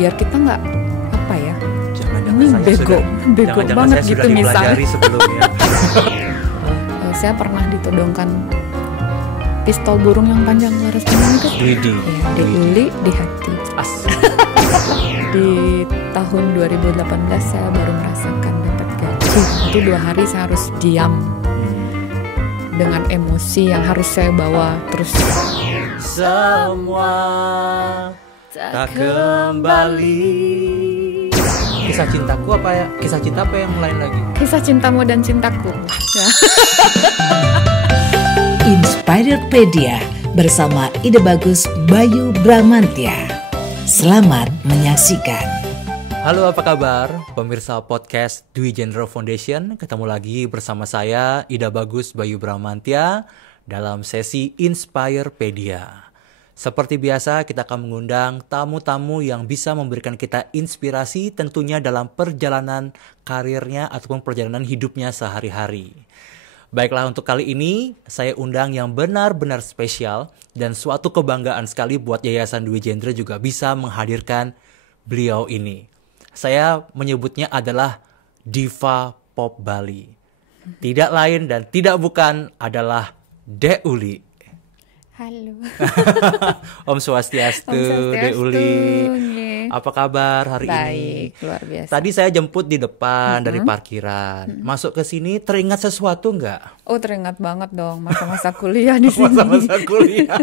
biar kita nggak apa ya, Jangan-jangan ini saya bego jangan-jangan banget saya gitu sudah misalnya. dipelajari sebelumnya. Saya pernah ditodongkan pistol burung yang panjang laras panjang itu. Widih. Ya, di uli, di hati. Di tahun 2018 saya baru merasakan dapat gaji. Itu 2 hari saya harus diam dengan emosi yang harus saya bawa terus. Semua tak kembali. Kisah cintaku apa ya? Kisah cinta apa yang lain lagi? Kisah cintamu dan cintaku. Ya. Inspiredpedia bersama Ide Bagus Bayu Bramantia. Selamat menyaksikan. Halo, apa kabar? Pemirsa podcast Dwi General Foundation, ketemu lagi bersama saya Ida Bagus Bayu Bramantia dalam sesi Inspiredpedia. Seperti biasa, kita akan mengundang tamu-tamu yang bisa memberikan kita inspirasi tentunya dalam perjalanan karirnya ataupun perjalanan hidupnya sehari-hari. Baiklah, untuk kali ini saya undang yang benar-benar spesial dan suatu kebanggaan sekali buat Yayasan Dwi Jendra juga bisa menghadirkan beliau ini. Saya menyebutnya adalah Diva Pop Bali. Tidak lain dan tidak bukan adalah Dek Uli. Halo. Om Swastiastu, Om Swastiastu, Dek Uli. nge. Apa kabar hari ini? Baik, luar biasa. Tadi saya jemput di depan dari parkiran. Masuk ke sini teringat sesuatu nggak? Oh, teringat banget dong masa-masa kuliah di sini. Masa-masa kuliah.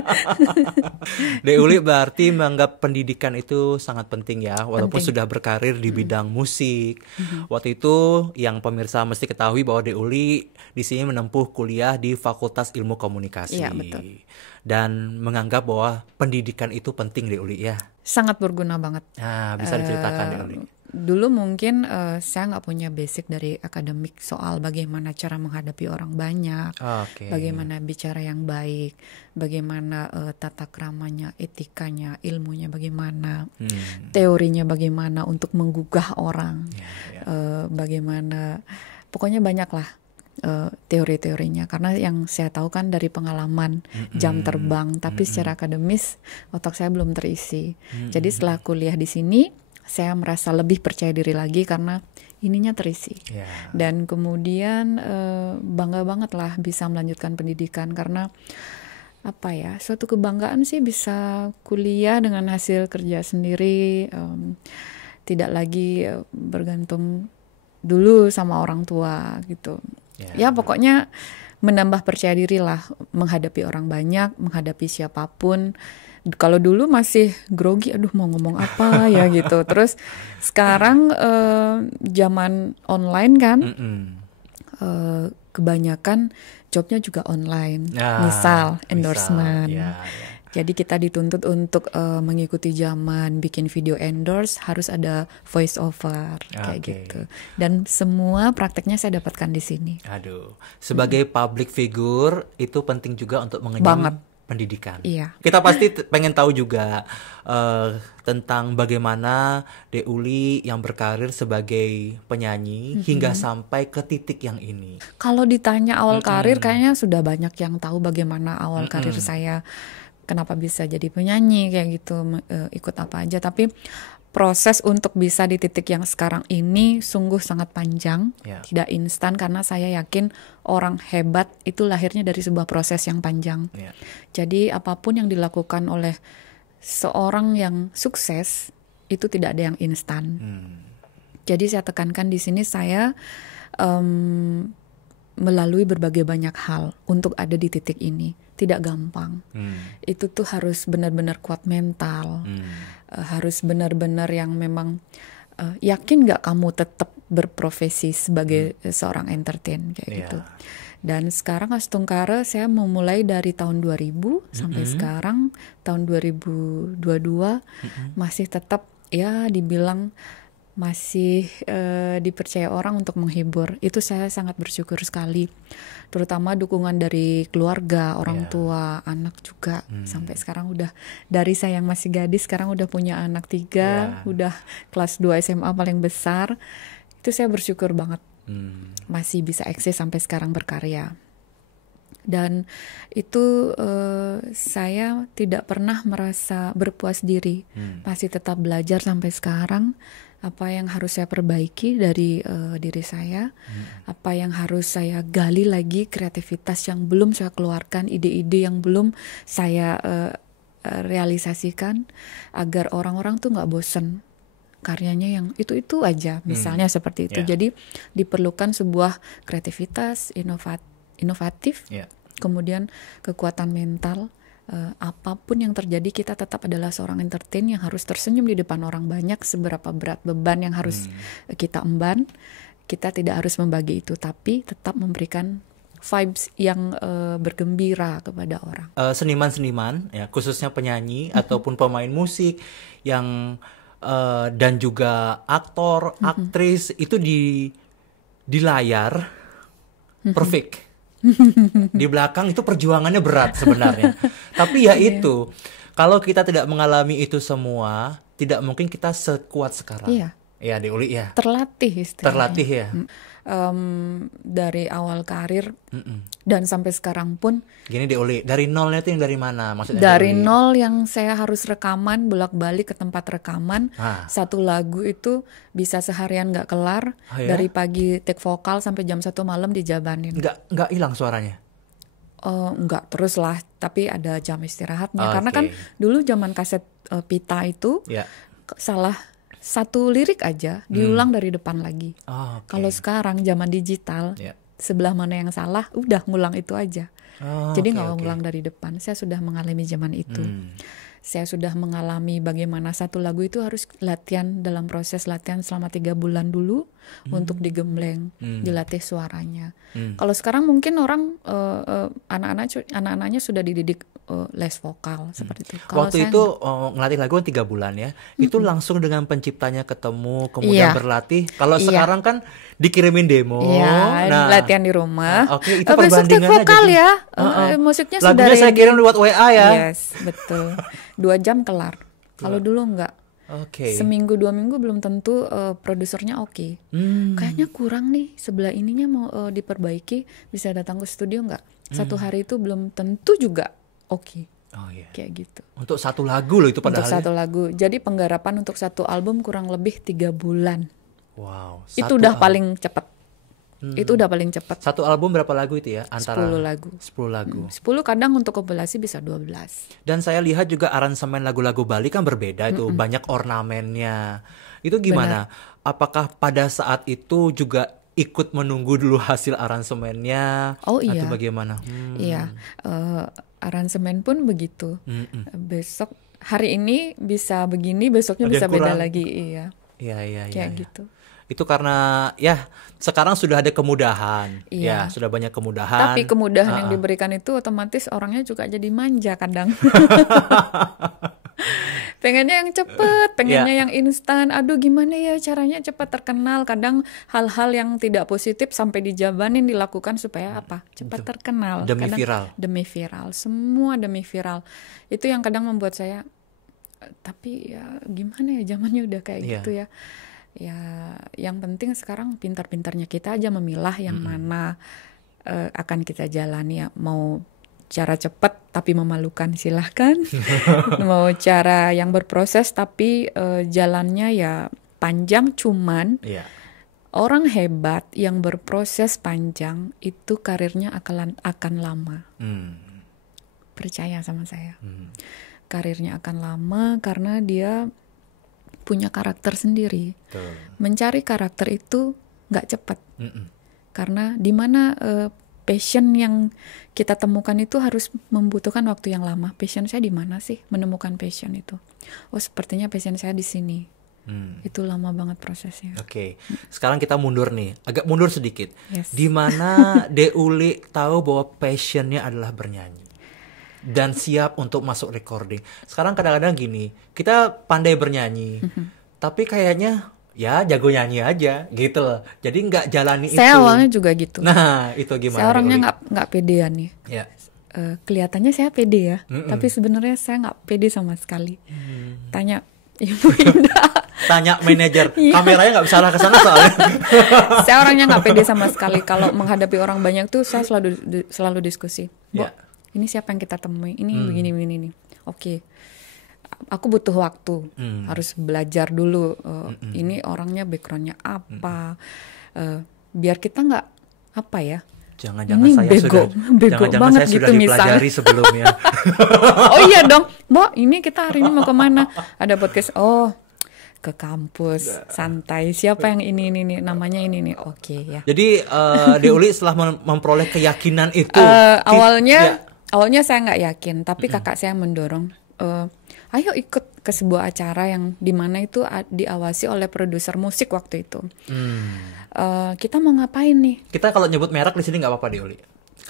Dek Uli berarti menganggap pendidikan itu sangat penting ya, walaupun Penting. sudah berkarir di bidang musik. Waktu itu yang pemirsa mesti ketahui bahwa Dek Uli di sini menempuh kuliah di Fakultas Ilmu Komunikasi. Iya, betul. Dan menganggap bahwa pendidikan itu penting, Dek Uli ya. Sangat berguna banget. Nah, bisa diceritakan, Dek Uli. Dulu mungkin saya nggak punya basic dari akademik soal bagaimana cara menghadapi orang banyak, Oke. bagaimana bicara yang baik, bagaimana tata keramanya, etikanya, ilmunya bagaimana, teorinya bagaimana untuk menggugah orang, bagaimana, pokoknya banyak lah teori-teorinya. Karena yang saya tahu kan dari pengalaman jam terbang, tapi secara akademis otak saya belum terisi. Jadi setelah kuliah di sini, saya merasa lebih percaya diri lagi karena ininya terisi. Ya. Dan kemudian bangga banget lah bisa melanjutkan pendidikan karena apa ya, suatu kebanggaan sih bisa kuliah dengan hasil kerja sendiri, tidak lagi bergantung dulu sama orang tua gitu. Ya pokoknya menambah percaya diri lah menghadapi orang banyak, menghadapi siapapun. Kalau dulu masih grogi, aduh mau ngomong apa ya gitu. Terus sekarang zaman online kan, kebanyakan jobnya juga online. Misal endorsement. Jadi kita dituntut untuk mengikuti zaman, bikin video endorse harus ada voice over kayak gitu. Dan semua prakteknya saya dapatkan di sini. Aduh, sebagai public figure itu penting juga untuk mengenyam pendidikan. Iya. Kita pasti pengen tahu juga tentang bagaimana Dek Uli yang berkarir sebagai penyanyi hingga sampai ke titik yang ini. Kalau ditanya awal karir, kayaknya sudah banyak yang tahu bagaimana awal karir saya. Kenapa bisa jadi penyanyi kayak gitu, ikut apa aja. Tapi proses untuk bisa di titik yang sekarang ini sungguh sangat panjang, tidak instan, karena saya yakin orang hebat itu lahirnya dari sebuah proses yang panjang. Jadi apapun yang dilakukan oleh seorang yang sukses itu tidak ada yang instan. Jadi saya tekankan di sini saya melalui berbagai banyak hal untuk ada di titik ini. Tidak gampang. Itu tuh harus benar-benar kuat mental. Harus benar-benar yang memang yakin gak kamu tetap berprofesi sebagai seorang entertain kayak gitu. Dan sekarang Astungkara saya memulai dari tahun 2000 sampai sekarang tahun 2022 masih tetap ya dibilang masih dipercaya orang untuk menghibur. Itu saya sangat bersyukur sekali. Terutama dukungan dari keluarga, orang tua, anak juga. Sampai sekarang udah, dari saya yang masih gadis sekarang udah punya anak 3, udah kelas 2 SMA paling besar. Itu saya bersyukur banget. Masih bisa eksis sampai sekarang berkarya. Dan itu saya tidak pernah merasa berpuas diri. Masih tetap belajar sampai sekarang. Apa yang harus saya perbaiki dari diri saya. Apa yang harus saya gali lagi, kreativitas yang belum saya keluarkan, ide-ide yang belum saya realisasikan. Agar orang-orang tuh gak bosen karyanya yang itu-itu aja. Misalnya seperti itu. Jadi diperlukan sebuah kreativitas, inovatif, kemudian kekuatan mental. Apapun yang terjadi, kita tetap adalah seorang entertain yang harus tersenyum di depan orang banyak. Seberapa berat beban yang harus kita emban, kita tidak harus membagi itu, tapi tetap memberikan vibes yang bergembira kepada orang. Seniman-seniman, ya, khususnya penyanyi ataupun pemain musik yang dan juga aktor, aktris itu di layar perfect. Di belakang itu perjuangannya berat sebenarnya. Tapi ya itu, kalau kita tidak mengalami itu semua, tidak mungkin kita sekuat sekarang. Ya, Deuli ya. Terlatih istilahnya. Terlatih ya. Dari awal karir dan sampai sekarang pun. Gini Deuli, dari nolnya itu yang dari mana? Maksudnya dari nol yang saya harus rekaman, bolak-balik ke tempat rekaman. Satu lagu itu bisa seharian gak kelar. Dari pagi take vokal sampai jam 1 malam dijabanin. Nggak hilang suaranya? Enggak, terus lah. Tapi ada jam istirahatnya. Karena kan dulu zaman kaset pita itu salah satu lirik aja diulang dari depan lagi. Kalau sekarang zaman digital, sebelah mana yang salah, udah ngulang itu aja. Jadi nggak ngulang dari depan. Saya sudah mengalami zaman itu. Saya sudah mengalami bagaimana satu lagu itu harus latihan, dalam proses latihan selama 3 bulan dulu untuk digembleng, dilatih suaranya. Kalau sekarang mungkin orang anak-anaknya sudah dididik les vokal seperti itu. Waktu itu ngelatih lagu 3 bulan ya, itu langsung dengan penciptanya ketemu, kemudian berlatih. Kalau sekarang kan dikirimin demo, latihan di rumah. Itu besok take vokal ya, musiknya sudah lagunya saya kirim lewat WA ya. Yes, betul. 2 jam kelar. Kalau dulu enggak. Seminggu 2 minggu belum tentu produsernya oke. Kayaknya kurang nih, sebelah ininya mau diperbaiki, bisa datang ke studio enggak? 1 hari itu belum tentu juga oke. Kayak gitu. Untuk satu lagu loh itu padahal. Untuk satu lagu. Jadi penggarapan untuk satu album kurang lebih 3 bulan. Wow. Itu udah paling cepat. Itu udah paling cepat. Satu album berapa lagu itu ya? Antara 10 lagu. 10 lagu. 10 kadang untuk kompilasi bisa 12. Dan saya lihat juga aransemen lagu-lagu Bali kan berbeda itu, banyak ornamennya. Itu gimana? Benar. Apakah pada saat itu juga ikut menunggu dulu hasil aransemennya? Atau bagaimana? Iya, aransemen pun begitu. Besok hari ini bisa begini, besoknya bisa beda lagi. Iya. Kayak gitu. Itu karena ya sekarang sudah ada kemudahan, ya sudah banyak kemudahan. Tapi kemudahan yang diberikan itu otomatis orangnya juga jadi manja kadang. Pengennya yang cepet, pengennya yang instan. Aduh gimana ya caranya cepat terkenal. Kadang hal-hal yang tidak positif sampai dijabanin dilakukan supaya apa? Cepat terkenal. Demi viral. Semua demi viral. Itu yang kadang membuat saya, tapi ya gimana ya zamannya udah kayak gitu ya. Ya, yang penting sekarang pintar-pintarnya kita aja memilah yang mana akan kita jalani ya. Mau cara cepat tapi memalukan silahkan. Mau cara yang berproses tapi jalannya ya panjang, cuman orang hebat yang berproses panjang itu karirnya akan lama. Percaya sama saya. Karirnya akan lama karena dia punya karakter sendiri. Mencari karakter itu nggak cepat. Karena di mana passion yang kita temukan itu harus membutuhkan waktu yang lama. Passion saya di mana sih? Menemukan passion itu. Oh, sepertinya passion saya di sini. Itu lama banget prosesnya. Sekarang kita mundur nih, agak mundur sedikit. Di mana Deuli tahu bahwa passionnya adalah bernyanyi dan siap untuk masuk recording. Sekarang kadang-kadang gini, kita pandai bernyanyi, tapi kayaknya ya jago nyanyi aja gitu loh. Jadi nggak jalani itu. Saya awalnya juga gitu. Nah itu gimana? Saya orangnya nggak pedean nih. Kelihatannya saya pede ya, tapi sebenarnya saya nggak pede sama sekali. Tanya Ibu Indah, tanya manajer, kameranya nggak bisa arah ke sana soalnya. Saya orangnya nggak pede sama sekali kalau menghadapi orang banyak tuh. Saya selalu diskusi. Bu, ini siapa yang kita temui? Ini begini. Oke. Aku butuh waktu, harus belajar dulu. Ini orangnya backgroundnya apa? Biar kita nggak apa ya? Jangan-jangan ini saya bego saya banget gitu sudah dipelajari misalnya. sebelumnya. Oh iya dong, Mbak, ini kita hari ini mau kemana? Ada podcast. Oh, ke kampus, santai. Siapa yang ini namanya ini nih? Oke ya. Jadi De Uli setelah memperoleh keyakinan itu, awalnya saya nggak yakin, tapi kakak saya mendorong. Ayo ikut ke sebuah acara yang dimana itu diawasi oleh produser musik waktu itu. Kita mau ngapain nih? Kita kalau nyebut merek di sini nggak apa-apa, De Uli.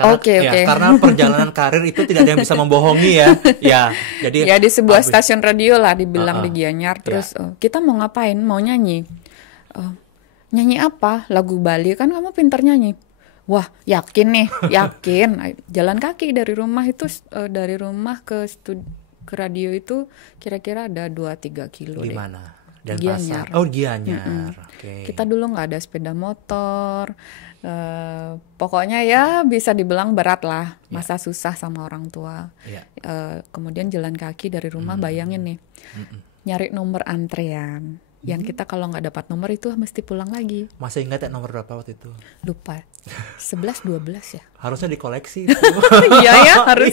Oke. Karena perjalanan karir itu tidak ada yang bisa membohongi ya. Jadi di sebuah stasiun radio lah dibilang di Gianyar. Terus kita mau ngapain? Mau nyanyi. Nyanyi apa? Lagu Bali, kan kamu pintar nyanyi. Wah, yakin nih, yakin. Jalan kaki dari rumah itu, dari rumah ke radio itu kira-kira ada 2-3 kilo. Di mana? Dan Gianyar. Pasar. Oh, Gianyar. Okay. Kita dulu nggak ada sepeda motor. Pokoknya ya bisa dibilang berat lah, masa susah sama orang tua. Kemudian jalan kaki dari rumah, bayangin nih, nyari nomor antrean. Yang kita kalau nggak dapat nomor itu mesti pulang lagi. Masih ingat ya nomor berapa waktu itu? Lupa. 11-12 ya. Harusnya dikoleksi. Iya ya, harus.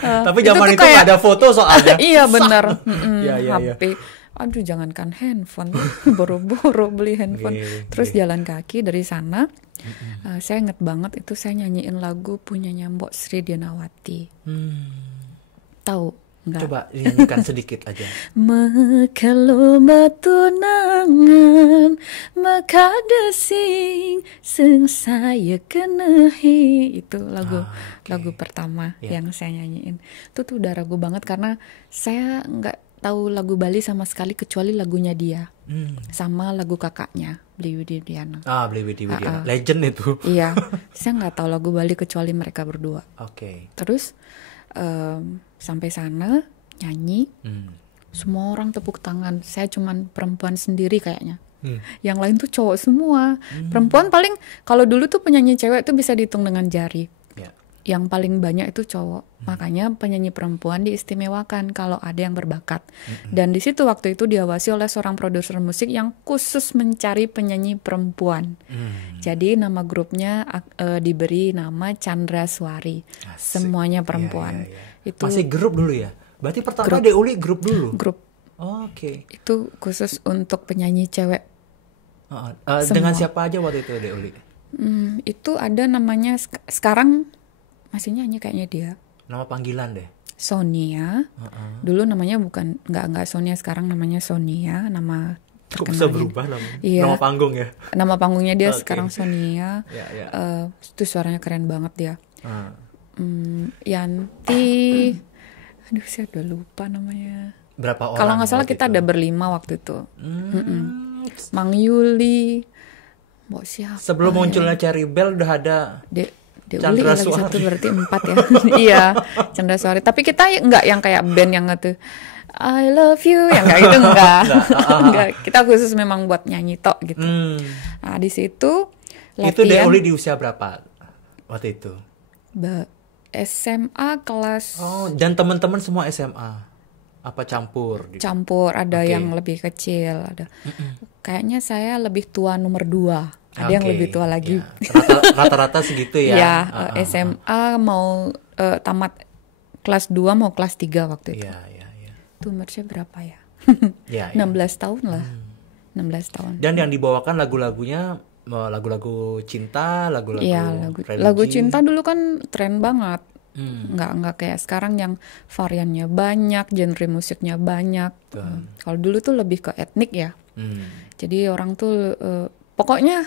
Tapi zaman itu nggak ada foto soalnya. Iya benar. HP. Aduh, jangankan handphone, boro-boro beli handphone. Terus jalan kaki dari sana. Saya inget banget itu saya nyanyiin lagu punyanya Mbok Sri Dianawati. Tahu? Enggak. Coba nyanyikan sedikit aja. Mekalo batunangan makadesing sing saya kenehi. Itu lagu pertama yang saya nyanyiin. Itu tuh udah ragu banget karena saya nggak tahu lagu Bali sama sekali kecuali lagunya dia. Sama lagu kakaknya Bli Wididiana. Bli Wididiana. Legend itu. Iya. Saya nggak tahu lagu Bali kecuali mereka berdua. Oke. Terus sampai sana nyanyi, semua orang tepuk tangan. Saya cuman perempuan sendiri kayaknya. Yang lain tuh cowok semua. Perempuan paling kalau dulu tuh penyanyi cewek tuh bisa dihitung dengan jari. Yang paling banyak itu cowok. Makanya penyanyi perempuan diistimewakan kalau ada yang berbakat. Dan di situ waktu itu diawasi oleh seorang produser musik yang khusus mencari penyanyi perempuan. Jadi nama grupnya diberi nama Chandra Swari. Semuanya perempuan. Itu masih grup dulu ya? Berarti pertama De Uli grup dulu? Grup. Oke. Itu khusus untuk penyanyi cewek. Dengan siapa aja waktu itu De Uli? Itu ada namanya, sekarang masih nyanyi kayaknya dia. Nama panggilan deh? Sonia. Dulu namanya nggak Sonia, sekarang namanya Sonia. Nama kok bisa berubah namanya? Iya. Nama panggung ya? Nama panggungnya dia sekarang Sonia. Itu suaranya keren banget dia. Yanti, aduh saya udah lupa namanya. Berapa orang? Kalau nggak salah kita ada berlima waktu itu. Mang Yuli, Mbok siapa? Sebelum munculnya Cherry Bell udah ada Chandra Swari. Lagi 1 berarti 4 ya. Iya, Chandra Swari. Tapi kita nggak yang kayak band yang nge I love you, yang kayak gitu enggak. Enggak. Kita khusus memang buat nyanyi tok gitu. Nah di situ latihan. Itu De Uli di usia berapa waktu itu? SMA kelas. Oh, dan teman-teman semua SMA? Apa campur? Gitu? Campur, ada yang lebih kecil, ada. Kayaknya saya lebih tua nomor 2. Ada yang lebih tua lagi. Ya. Rata-rata segitu ya? Ya, SMA mau tamat kelas 2 mau kelas 3 waktu itu. Iya. Itu umurnya berapa ya? 16 tahun lah. 16 tahun. Dan yang dibawakan lagu-lagunya lagu-lagu cinta, lagu-lagu lagu cinta dulu kan tren banget. Nggak kayak sekarang yang variannya banyak, genre musiknya banyak. Kalau dulu tuh lebih ke etnik ya. Jadi orang tuh pokoknya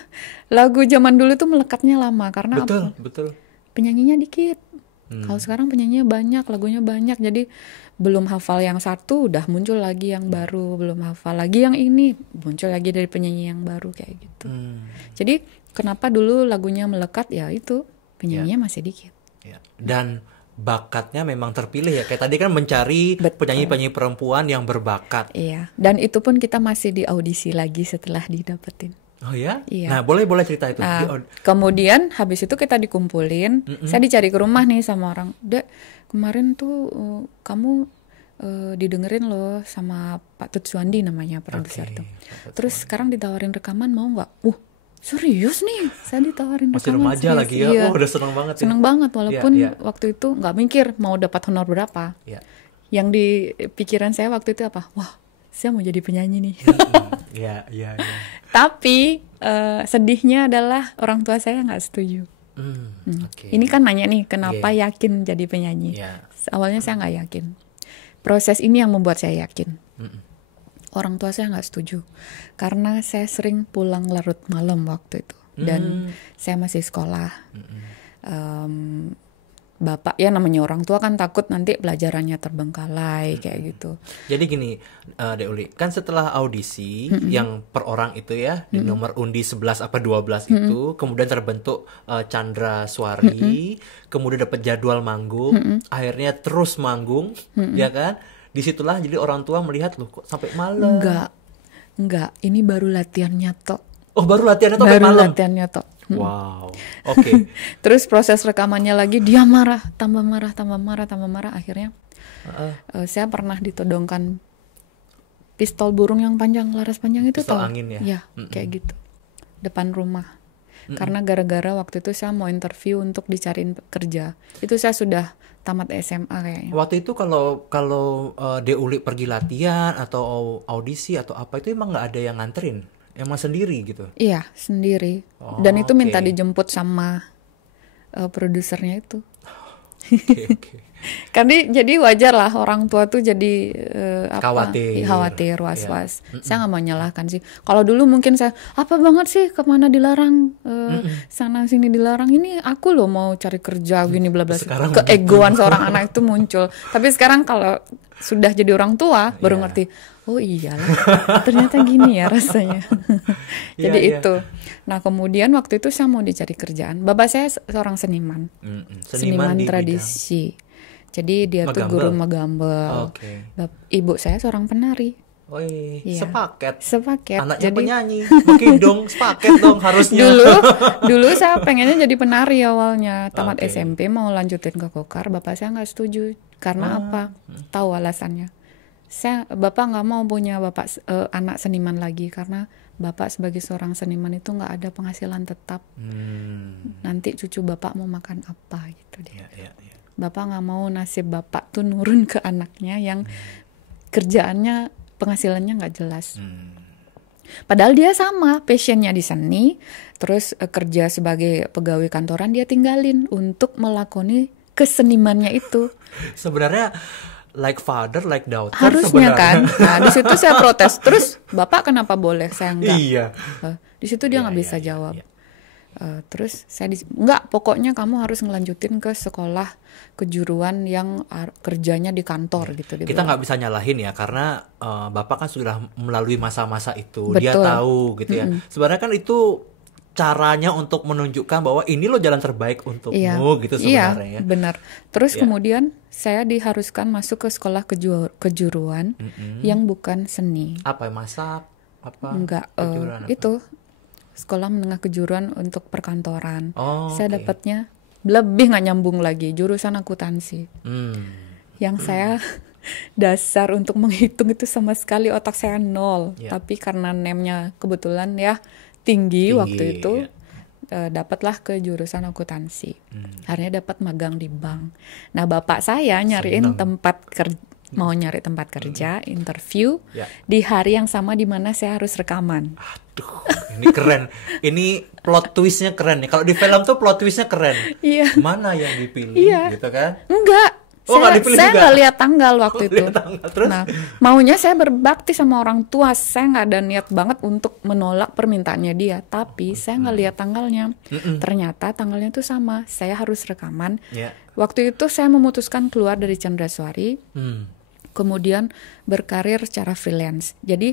lagu zaman dulu tuh melekatnya lama karena betul. Penyanyinya dikit. Kalau sekarang penyanyinya banyak, lagunya banyak. Jadi belum hafal yang satu udah muncul lagi yang baru, belum hafal lagi yang ini muncul lagi dari penyanyi yang baru kayak gitu. Jadi kenapa dulu lagunya melekat ya itu penyanyinya masih dikit. Dan bakatnya memang terpilih ya. Kayak tadi kan mencari penyanyi-penyanyi perempuan yang berbakat. Iya. Dan itu pun kita masih di audisi lagi setelah didapetin. Oh ya? Iya. Nah, boleh cerita itu. Nah, kemudian habis itu kita dikumpulin. Saya dicari ke rumah nih sama orang. Dek, kemarin tuh kamu didengerin loh sama Pak Tutsuandi namanya produser tuh. Terus sekarang ditawarin rekaman, mau nggak? Serius nih, saya ditawarin masih rekaman. Masih remaja lagi ya? Iya. Udah seneng banget. Seneng banget, walaupun waktu itu nggak mikir mau dapat honor berapa. Yang di pikiran saya waktu itu apa? Wah, saya mau jadi penyanyi nih. Iya. Tapi sedihnya adalah orang tua saya nggak setuju. Ini kan nanya nih, kenapa yakin jadi penyanyi? Awalnya saya nggak yakin. Proses ini yang membuat saya yakin. Orang tua saya nggak setuju karena saya sering pulang larut malam waktu itu dan saya masih sekolah. Bapak ya namanya orang tua kan takut nanti pelajarannya terbengkalai kayak gitu. Jadi gini, Dek Uli, kan setelah audisi yang per orang itu ya di nomor undi 11 apa 12 itu, kemudian terbentuk Chandra Suari, kemudian dapat jadwal manggung, akhirnya terus manggung, ya kan? Disitulah jadi orang tua melihat loh kok sampai malam. Enggak, ini baru latihannya tok. Oh, baru latihannya tok sampai malam. Baru latihannya tok. Wow, oke. Terus proses rekamannya lagi dia marah, tambah marah. Akhirnya saya pernah ditodongkan pistol burung yang panjang, laras panjang itu pistol toh. Angin ya? Ya, kayak gitu. Depan rumah. Karena gara-gara waktu itu saya mau interview untuk dicariin kerja. Itu saya sudah tamat SMA kayaknya. Waktu itu kalau Dek Uli pergi latihan atau audisi atau apa itu emang nggak ada yang nganterin? Emang sendiri gitu? Iya, sendiri. Dan itu minta dijemput sama produsernya itu. Okay. Jadi wajar lah orang tua tuh jadi khawatir, was-was. Saya nggak mau nyalahkan sih. Kalau dulu mungkin saya apa banget sih kemana dilarang, sana sini dilarang. Ini aku loh mau cari kerja gini bla bla. Keegoan seorang anak itu muncul. Tapi sekarang kalau sudah jadi orang tua baru ngerti. Oh iyalah, ternyata gini ya rasanya. Jadi itu. Nah kemudian waktu itu saya mau dicari kerjaan. Bapak saya seorang seniman. Seniman tradisi. Jadi dia tuh guru megambel. Ibu saya seorang penari. Sepaket. Anaknya jadi penyanyi. Oke dong, sepaket dong harusnya. Dulu saya pengennya jadi penari awalnya. Tamat SMP mau lanjutin ke Kokar. Bapak saya nggak setuju. Karena apa? Tahu alasannya. Bapak nggak mau punya anak seniman lagi karena bapak sebagai seorang seniman itu nggak ada penghasilan tetap. Nanti cucu bapak mau makan apa gitu deh. Bapak nggak mau nasib bapak tuh nurun ke anaknya yang kerjaannya penghasilannya nggak jelas. Padahal dia sama passionnya di seni, terus kerja sebagai pegawai kantoran dia tinggalin untuk melakoni kesenimannya itu. Sebenarnya like father, like daughter harusnya sebenarnya. Kan. Nah di situ saya protes. Terus bapak kenapa boleh, saya enggak? Iya. Di situ dia nggak bisa jawab. Terus saya enggak, pokoknya kamu harus ngelanjutin ke sekolah kejuruan yang kerjanya di kantor gitu. Kita nggak bisa nyalahin ya karena bapak kan sudah melalui masa-masa itu. Betul. Dia tahu gitu ya. Sebenarnya kan itu caranya untuk menunjukkan bahwa ini loh jalan terbaik untukmu gitu sebenarnya. Iya, benar. Terus kemudian saya diharuskan masuk ke sekolah kejuruan yang bukan seni. Apa, masak? Apa? Enggak, itu sekolah menengah kejuruan untuk perkantoran. Saya dapatnya lebih nggak nyambung lagi, jurusan akuntansi. Yang saya dasar untuk menghitung itu sama sekali otak saya 0. Tapi karena name-nya kebetulan ya tinggi waktu itu, dapatlah ke jurusan akuntansi. Akhirnya dapat magang di bank. Nah bapak saya nyariin mau nyari tempat kerja, interview di hari yang sama di mana saya harus rekaman. Aduh, ini keren. Ini plot twistnya keren nih. Kalau di film tuh plot twistnya keren. Iya. Mana yang dipilih, gitu kan? Enggak. Saya nggak lihat tanggal waktu itu. Terus? Nah, maunya saya berbakti sama orang tua. Saya nggak ada niat banget untuk menolak permintaannya dia. Tapi saya nggak lihat tanggalnya. Ternyata tanggalnya itu sama. Saya harus rekaman. Waktu itu saya memutuskan keluar dari Chandra Suari. Kemudian berkarir secara freelance. Jadi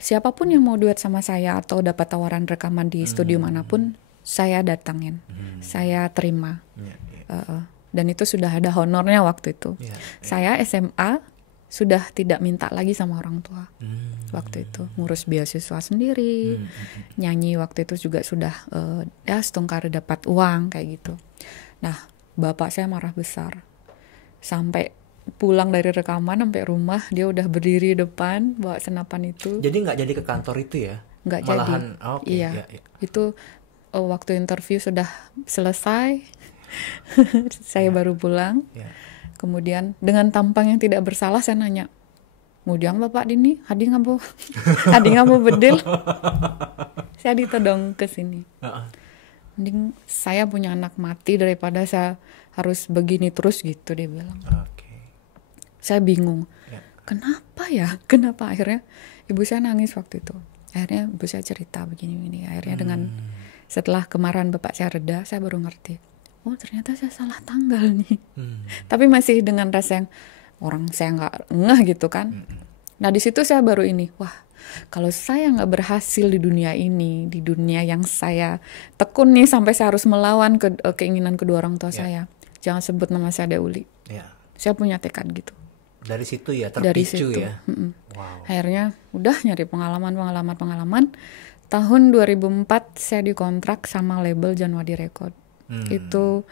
siapapun yang mau duet sama saya atau dapat tawaran rekaman di studio manapun, saya datangin. Saya terima. Dan itu sudah ada honornya waktu itu. Saya SMA sudah tidak minta lagi sama orang tua. Waktu itu ngurus beasiswa sendiri, nyanyi waktu itu juga sudah ya setengkara dapat uang kayak gitu. Nah, bapak saya marah besar. Sampai pulang dari rekaman sampai rumah dia udah berdiri depan bawa senapan itu. Jadi nggak jadi ke kantor itu ya? Nggak Malahan, jadi. Iya. Itu waktu interview sudah selesai. Saya baru pulang. Kemudian dengan tampang yang tidak bersalah saya nanya, "Ngudang Bapak Dini, hadi ngabu bedil?" Saya ditodong ke sini. Mending saya punya anak mati daripada saya harus begini terus gitu, dia bilang. Saya bingung. Kenapa ya? Kenapa akhirnya ibu saya nangis waktu itu. Akhirnya ibu saya cerita begini-begini. Akhirnya dengan setelah kemarahan bapak saya reda, saya baru ngerti. Oh, ternyata saya salah tanggal nih. Tapi masih dengan rasa yang orang saya nggak ngeh gitu kan. Nah di situ saya baru ini, wah kalau saya nggak berhasil di dunia ini, di dunia yang saya tekun nih sampai saya harus melawan keinginan kedua orang tua saya, jangan sebut nama saya Deuli. Saya punya tekad gitu. Dari situ ya terpicu ya. Wow. Akhirnya udah nyari pengalaman. Tahun 2004 saya dikontrak sama label Janwadi Record. Itu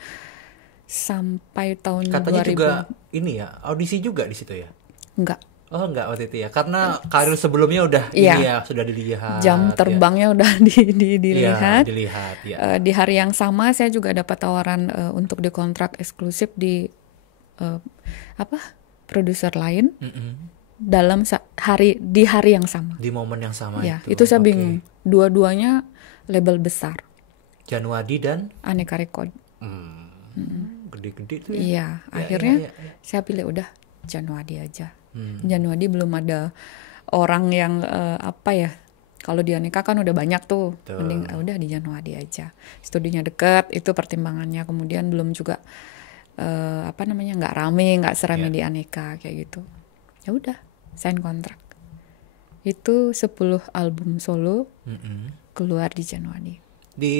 sampai tahun katanya 2000. Juga ini ya, audisi juga di situ ya? Enggak. Oh enggak waktu itu ya, karena karir sebelumnya udah ini ya, sudah dilihat. Jam terbangnya udah dilihat. Dilihat ya. Di hari yang sama saya juga dapat tawaran untuk dikontrak eksklusif di produser lain dalam di hari yang sama. Di momen yang sama itu saya bingung. Dua-duanya label besar. Janwadi dan Aneka Record. Gede-gede tuh ya. Iya, akhirnya saya pilih udah Janwadi aja. Janwadi belum ada orang yang kalau di Aneka kan udah banyak tuh. Mending udah di Janwadi aja. Studinya deket, itu pertimbangannya. Kemudian belum juga nggak rame, nggak serame di Aneka kayak gitu. Ya udah, sign kontrak. Itu 10 album solo keluar di Janwadi. Di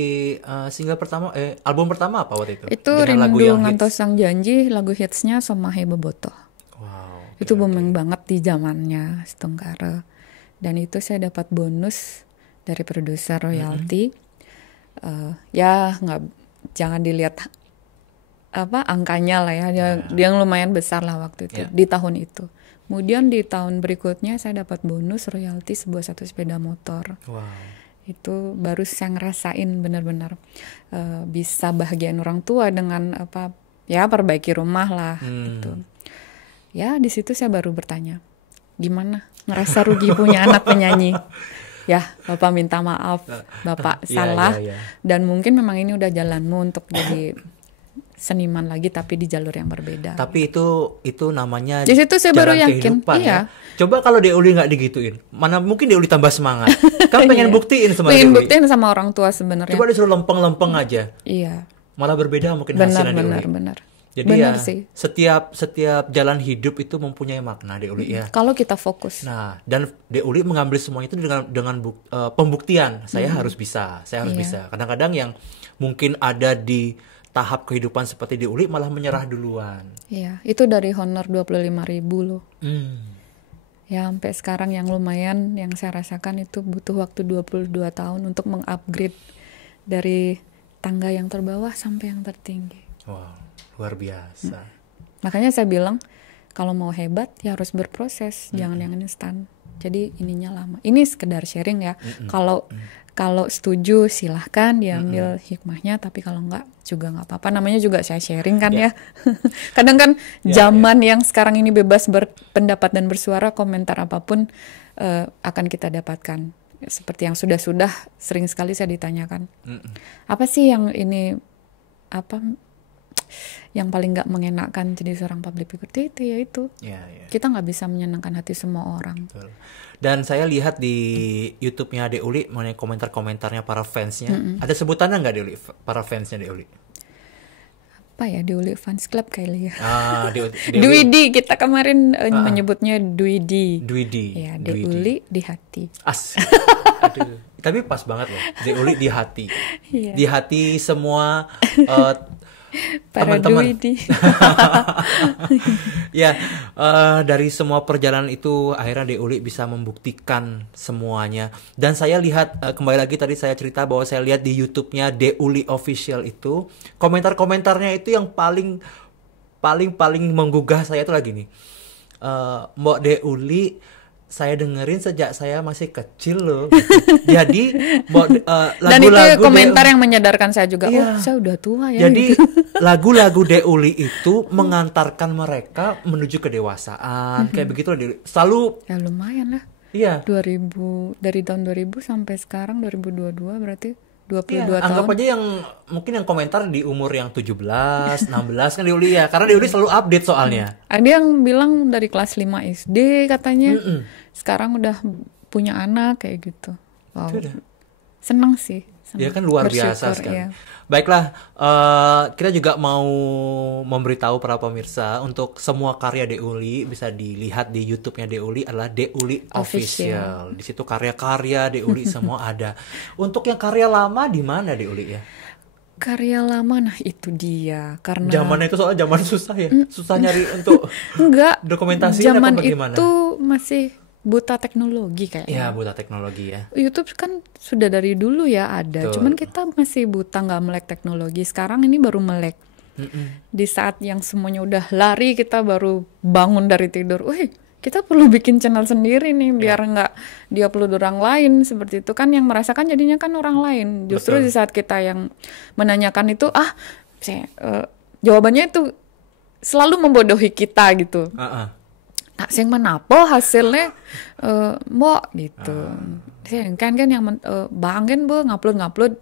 single pertama, album pertama apa waktu itu? Itu Rindu Ngantos Sang Janji, lagu hitsnya Somahe Bebotoh. Wow. Itu booming banget di zamannya Setengkara. Dan itu saya dapat bonus dari produser royalti. Jangan dilihat angkanya lah ya, dia lumayan besar lah waktu itu di tahun itu. Kemudian di tahun berikutnya saya dapat bonus royalti satu sepeda motor. Wow. Itu baru saya ngerasain benar-benar bisa bahagiain orang tua dengan perbaiki rumah lah gitu. Ya di situ saya baru bertanya, gimana ngerasa rugi punya anak penyanyi? Ya Bapak minta maaf, Bapak salah. Dan mungkin memang ini udah jalanmu untuk jadi seniman lagi tapi di jalur yang berbeda. Tapi itu namanya di situ saya baru yakin. Iya. Coba kalau Deuli nggak digituin, mana mungkin Deuli tambah semangat. Kan pengen buktiin sama pengen Deuli. Buktiin sama orang tua sebenarnya. Coba disuruh lempeng-lempeng aja. Iya. Malah berbeda mungkin hasilnya Deuli. Benar. Jadi benar sih. setiap jalan hidup itu mempunyai makna Deuli ya. Kalau kita fokus. Nah, dan Deuli mengambil semuanya itu dengan pembuktian. Saya harus bisa. Kadang-kadang yang mungkin ada di tahap kehidupan seperti Deuli malah menyerah duluan. Iya, itu dari honor 25.000 loh. Ya sampai sekarang yang lumayan yang saya rasakan itu butuh waktu 22 tahun untuk mengupgrade dari tangga yang terbawah sampai yang tertinggi. Wow, luar biasa. Makanya saya bilang kalau mau hebat ya harus berproses, jangan yang instan. Jadi ininya lama. Ini sekedar sharing ya. Kalau setuju silahkan diambil hikmahnya, tapi kalau enggak juga nggak apa-apa. Namanya juga saya sharing kan ya. Kadang kan zaman yang sekarang ini bebas berpendapat dan bersuara, komentar apapun akan kita dapatkan. Seperti yang sudah sering sekali saya ditanyakan. Apa sih yang ini yang paling nggak mengenakan jadi seorang public figure? Itu ya itu. Kita nggak bisa menyenangkan hati semua orang. Betul. Dan saya lihat di YouTube-nya Deuli mengenai komentar-komentarnya para fansnya. Ada sebutannya nggak Deuli, para fansnya Deuli? Apa ya, Deuli Fans Club kayaknya ya. Deuli. Kita kemarin menyebutnya Dwidi. Ya, Deuli di hati. Aduh. Tapi pas banget loh, Deuli di hati. Di hati semua Para teman-teman. Dwidi. Ya, dari semua perjalanan itu akhirnya Dek Uli bisa membuktikan semuanya. Dan saya lihat kembali lagi tadi saya cerita bahwa saya lihat di YouTube-nya Dek Uli Official itu komentar-komentarnya itu yang paling menggugah saya itu lagi nih. Mbak Dek Uli saya dengerin sejak saya masih kecil loh. Jadi lagu-lagu Dan itu komentar yang menyadarkan saya juga. Iya. Oh, saya udah tua ya. Jadi gitu. lagu-lagu Dek Uli itu mengantarkan mereka menuju kedewasaan. Kayak begitu loh. Selalu Ya lumayan lah. iya. 2000 dari tahun 2000 sampai sekarang 2022 berarti 22 Iya, tahun. anggap aja yang mungkin yang komentar di umur yang 17, 16 kan Dek Uli ya. Karena Dek Uli selalu update soalnya. Ada yang bilang dari kelas 5 SD katanya. Sekarang udah punya anak kayak gitu. Wow. Itu udah. Senang sih. Dia kan luar biasa Bersyukur, sekali. iya. Baiklah, kita juga mau memberitahu para pemirsa untuk semua karya Dek Uli bisa dilihat di YouTube-nya Dek Uli adalah Dek Uli Official. Di situ karya-karya Dek Uli semua ada. Untuk yang karya lama di mana Dek Uli ya? Karya lama, nah itu dia. Karena Zamannya itu soal zaman susah ya, susah nyari untuk enggak, dokumentasinya zaman apa bagaimana? itu masih buta teknologi kayaknya. Ya, buta teknologi ya. YouTube kan sudah dari dulu ya ada, Betul. cuman kita masih buta, nggak melek teknologi. Sekarang ini baru melek. Di saat yang semuanya udah lari, kita baru bangun dari tidur. Wih, kita perlu bikin channel sendiri nih biar nggak diupload orang lain seperti itu kan, yang merasakan jadinya kan orang lain. Justru Betul. di saat kita yang menanyakan itu, jawabannya itu selalu membodohi kita gitu. Nah, sing menapa hasilnya mbok gitu. Sing kan yang banggen bu ngupload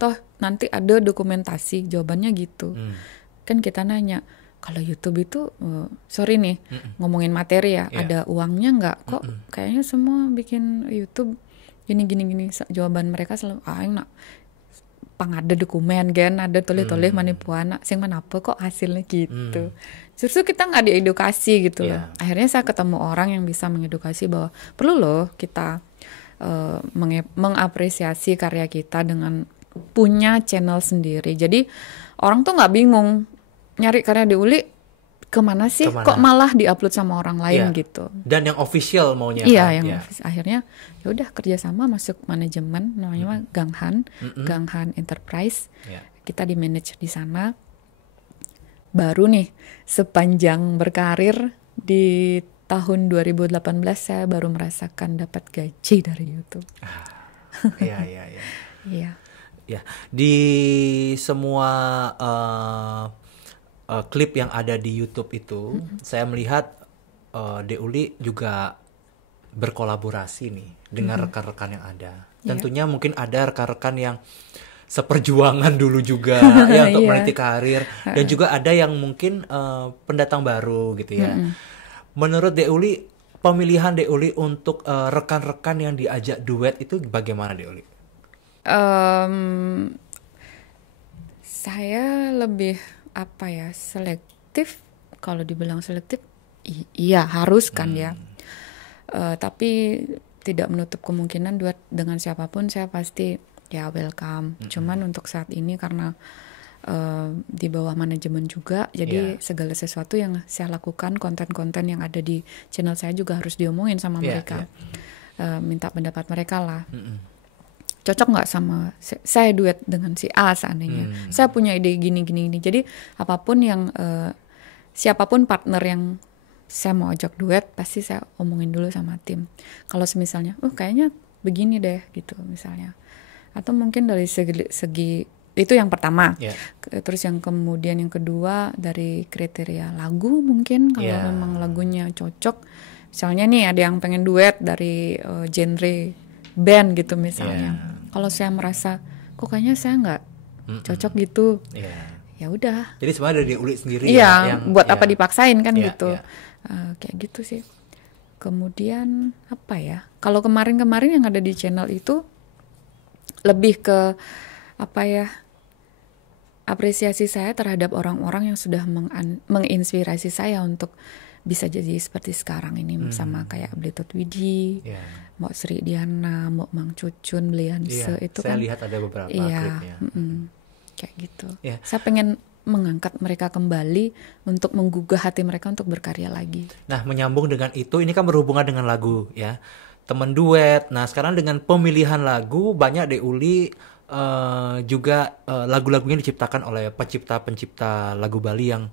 toh nanti ada dokumentasi, jawabannya gitu. Kan kita nanya, kalau YouTube itu sorry nih ngomongin materi ya, ada uangnya nggak? Kok kayaknya semua bikin YouTube gini. Jawaban mereka selalu enak. Pang ada dokumen kan, ada tulis-tulis manipuana, sing menapa kok hasilnya gitu. Justru kita nggak diedukasi gitu loh. Akhirnya saya ketemu orang yang bisa mengedukasi bahwa perlu loh kita mengapresiasi karya kita dengan punya channel sendiri. Jadi orang tuh nggak bingung nyari karya Dek Uli kemana sih, kok malah diupload sama orang lain gitu. Dan yang official maunya iya, yang akhirnya ya udah kerjasama masuk manajemen namanya Ganghan Enterprise. Kita di manage di sana. Baru nih sepanjang berkarir di tahun 2018 saya baru merasakan dapat gaji dari YouTube. Iya. Ya, di semua klip yang ada di YouTube itu, saya melihat Dek Uli juga berkolaborasi nih dengan rekan-rekan yang ada. Tentunya mungkin ada rekan-rekan yang seperjuangan dulu juga ya untuk meniti karir, dan juga ada yang mungkin pendatang baru gitu ya. Menurut Dek Uli, pemilihan Dek Uli untuk rekan-rekan yang diajak duet itu bagaimana Dek Uli? Saya lebih selektif. Kalau dibilang selektif, iya harus kan ya. Tapi tidak menutup kemungkinan duet dengan siapapun, saya pasti ya welcome. Cuman untuk saat ini karena di bawah manajemen juga, jadi segala sesuatu yang saya lakukan, konten-konten yang ada di channel saya juga harus diomongin sama mereka. Minta pendapat mereka lah. Cocok nggak sama saya duet dengan si A seandainya. Saya punya ide gini. Jadi apapun yang siapapun partner yang saya mau ajak duet, pasti saya omongin dulu sama tim. Kalau misalnya, kayaknya begini deh gitu misalnya. Atau mungkin dari segi itu yang pertama. Terus yang kemudian yang kedua dari kriteria lagu mungkin kalau memang lagunya cocok. Misalnya nih ada yang pengen duet dari genre band gitu misalnya. Kalau saya merasa kok kayaknya saya nggak cocok gitu. Ya udah. Jadi sebenarnya dari Uli sendiri yang buat apa dipaksain kan gitu. Kayak gitu sih. Kemudian apa ya? Kalau kemarin yang ada di channel itu lebih ke apresiasi saya terhadap orang-orang yang sudah menginspirasi saya untuk bisa jadi seperti sekarang ini, sama kayak Bletot Widi, Mbak Sri Diana, Mbak Mang Cucun, Belianse itu saya kan. lihat ada beberapa klipnya. Kayak gitu. Saya pengen mengangkat mereka kembali untuk menggugah hati mereka untuk berkarya lagi. Nah, menyambung dengan itu, ini kan berhubungan dengan lagu ya, teman duet. Nah, sekarang dengan pemilihan lagu banyak Dek Uli juga lagu-lagunya diciptakan oleh pencipta-pencipta lagu Bali yang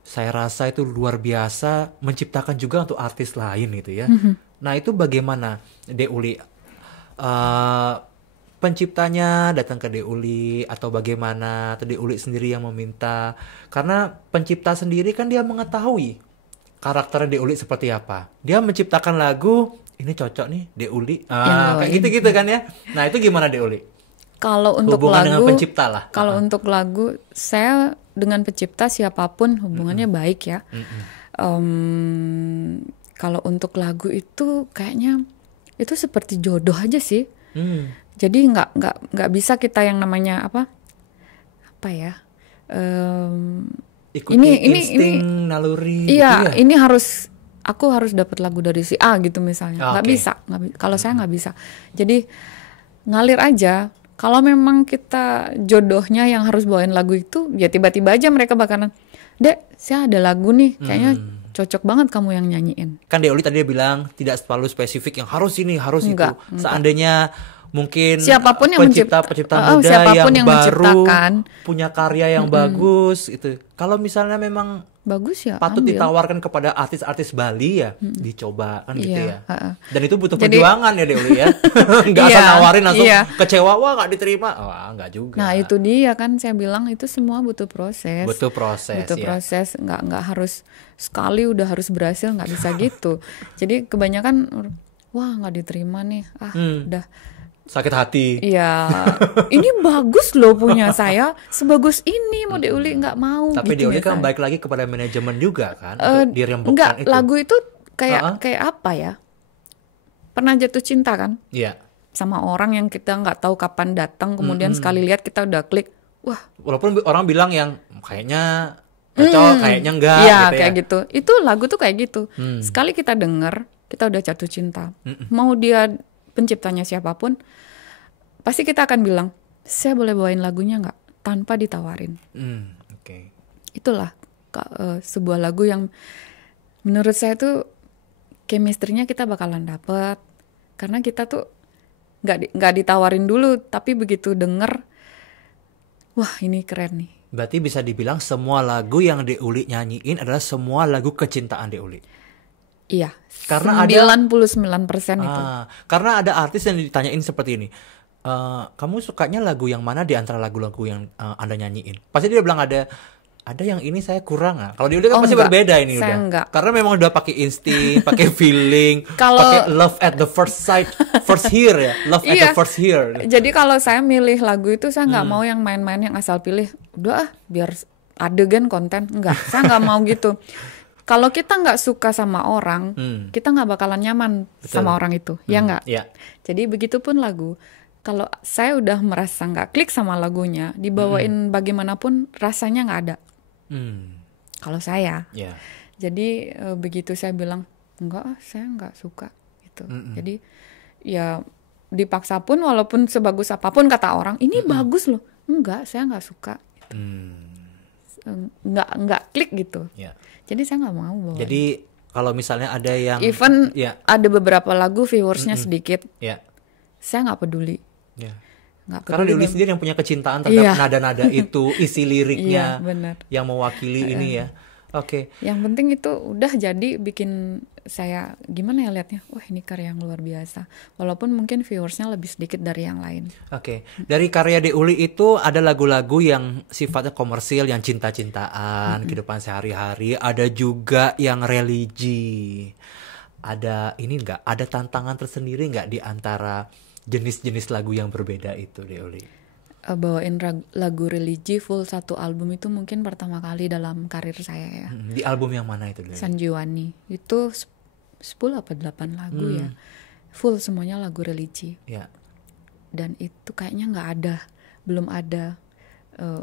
saya rasa itu luar biasa, menciptakan juga untuk artis lain gitu ya. Nah, itu bagaimana Dek Uli? Penciptanya datang ke Dek Uli atau bagaimana? Atau Dek Uli sendiri yang meminta? Karena pencipta sendiri kan dia mengetahui karakter Dek Uli seperti apa. Dia menciptakan lagu, ini cocok nih Dek Uli. Kayak gitu-gitu kan ya. Nah, itu gimana Dek Uli? Kalau untuk hubungan lagu, dengan pencipta lah. Kalau untuk lagu, saya dengan pencipta siapapun hubungannya baik ya. Kalau untuk lagu itu kayaknya itu seperti jodoh aja sih. Jadi nggak bisa kita yang namanya apa ya? Ikuti insting naluri. Iya, gitu ya? ini aku harus dapat lagu dari si A gitu misalnya. Nggak bisa. Kalau saya nggak bisa. Jadi ngalir aja. Kalau memang kita jodohnya yang harus bawain lagu itu, ya tiba-tiba aja mereka bakalan, Dek, saya ada lagu nih, kayaknya cocok banget kamu yang nyanyiin. Kan Dek Uli tadi dia bilang tidak selalu spesifik yang harus ini, harus enggak. Seandainya mungkin siapapun yang pencipta muda yang baru punya karya yang bagus itu. Kalau misalnya memang bagus ya patut ambil. Ditawarkan kepada artis-artis Bali ya, dicoba kan gitu ya. Dan itu butuh Jadi, perjuangan ya Dek Uli ya. Nggak asal nawarin langsung kecewa, wah nggak diterima. Wah, nggak juga. Nah, itu dia kan saya bilang itu semua butuh proses. Butuh proses, nggak harus sekali udah harus berhasil, nggak bisa gitu. Jadi kebanyakan wah nggak diterima nih. Udah sakit hati. Iya, ini bagus loh punya saya, sebagus ini mau Dek Uli nggak mau. Tapi gitu Dek Uli kan balik lagi kepada manajemen juga kan, untuk dirembukkan enggak, itu. Lagu itu kayak apa ya? Pernah jatuh cinta kan? Iya. Sama orang yang kita nggak tahu kapan datang, kemudian sekali lihat kita udah klik, wah. Walaupun orang bilang yang kayaknya cocok, kayaknya enggak. Iya, gitu kayak ya. gitu. Itu lagu tuh kayak gitu. Sekali kita denger, kita udah jatuh cinta. Mau dia penciptanya siapapun, pasti kita akan bilang, saya boleh bawain lagunya nggak? Tanpa ditawarin. Okay. Itulah sebuah lagu yang menurut saya tuh chemistry-nya kita bakalan dapet. Karena kita tuh nggak ditawarin dulu, tapi begitu denger, wah ini keren nih. Berarti bisa dibilang semua lagu yang Dek Uli nyanyiin adalah semua lagu kecintaan Dek Uli. Iya, karena 99% itu. Karena ada artis yang ditanyain seperti ini. Kamu sukanya lagu yang mana di antara lagu-lagu yang Anda nyanyiin? Pasti dia bilang ada yang ini saya kurang. Kalau dia kan pasti berbeda ini udah. Enggak. Karena memang udah pakai insting, pakai feeling, pakai love at the first sight, first hear ya, love at the first hear. Jadi kalau saya milih lagu itu saya nggak mau yang main-main yang asal pilih. Udah biar adegan konten. Enggak, saya nggak mau gitu. Kalau kita nggak suka sama orang, kita nggak bakalan nyaman sama orang itu, ya nggak? Yeah. Jadi begitupun lagu. Kalau saya udah merasa nggak klik sama lagunya, dibawain bagaimanapun rasanya nggak ada. Kalau saya, jadi begitu saya bilang enggak, saya nggak suka gitu. Jadi ya dipaksa pun, walaupun sebagus apapun kata orang, ini bagus loh, enggak, saya nggak suka. Gitu. Nggak klik gitu. Yeah. Jadi saya nggak mau bawa. Jadi kalau misalnya ada yang even ada beberapa lagu viewersnya sedikit, saya nggak peduli. Nggak peduli. Karena Dek Uli sendiri yang punya kecintaan terhadap nada-nada itu, isi liriknya, yang mewakili ini ya. Oke. Yang penting itu udah jadi bikin saya gimana ya liatnya, wah ini karya yang luar biasa. Walaupun mungkin viewersnya lebih sedikit dari yang lain. Oke. Dari karya Dek Uli itu ada lagu-lagu yang sifatnya komersil, yang cinta-cintaan, kehidupan sehari-hari. Ada juga yang religi. Ada ini enggak? Ada tantangan tersendiri enggak di antara jenis-jenis lagu yang berbeda itu Dek Uli? Bawain lagu religi full satu album itu mungkin pertama kali dalam karir saya ya. Di album yang mana itu? Sanjiwani. Itu 10 apa 8 lagu ya. Full semuanya lagu religi. Ya. Dan itu kayaknya belum ada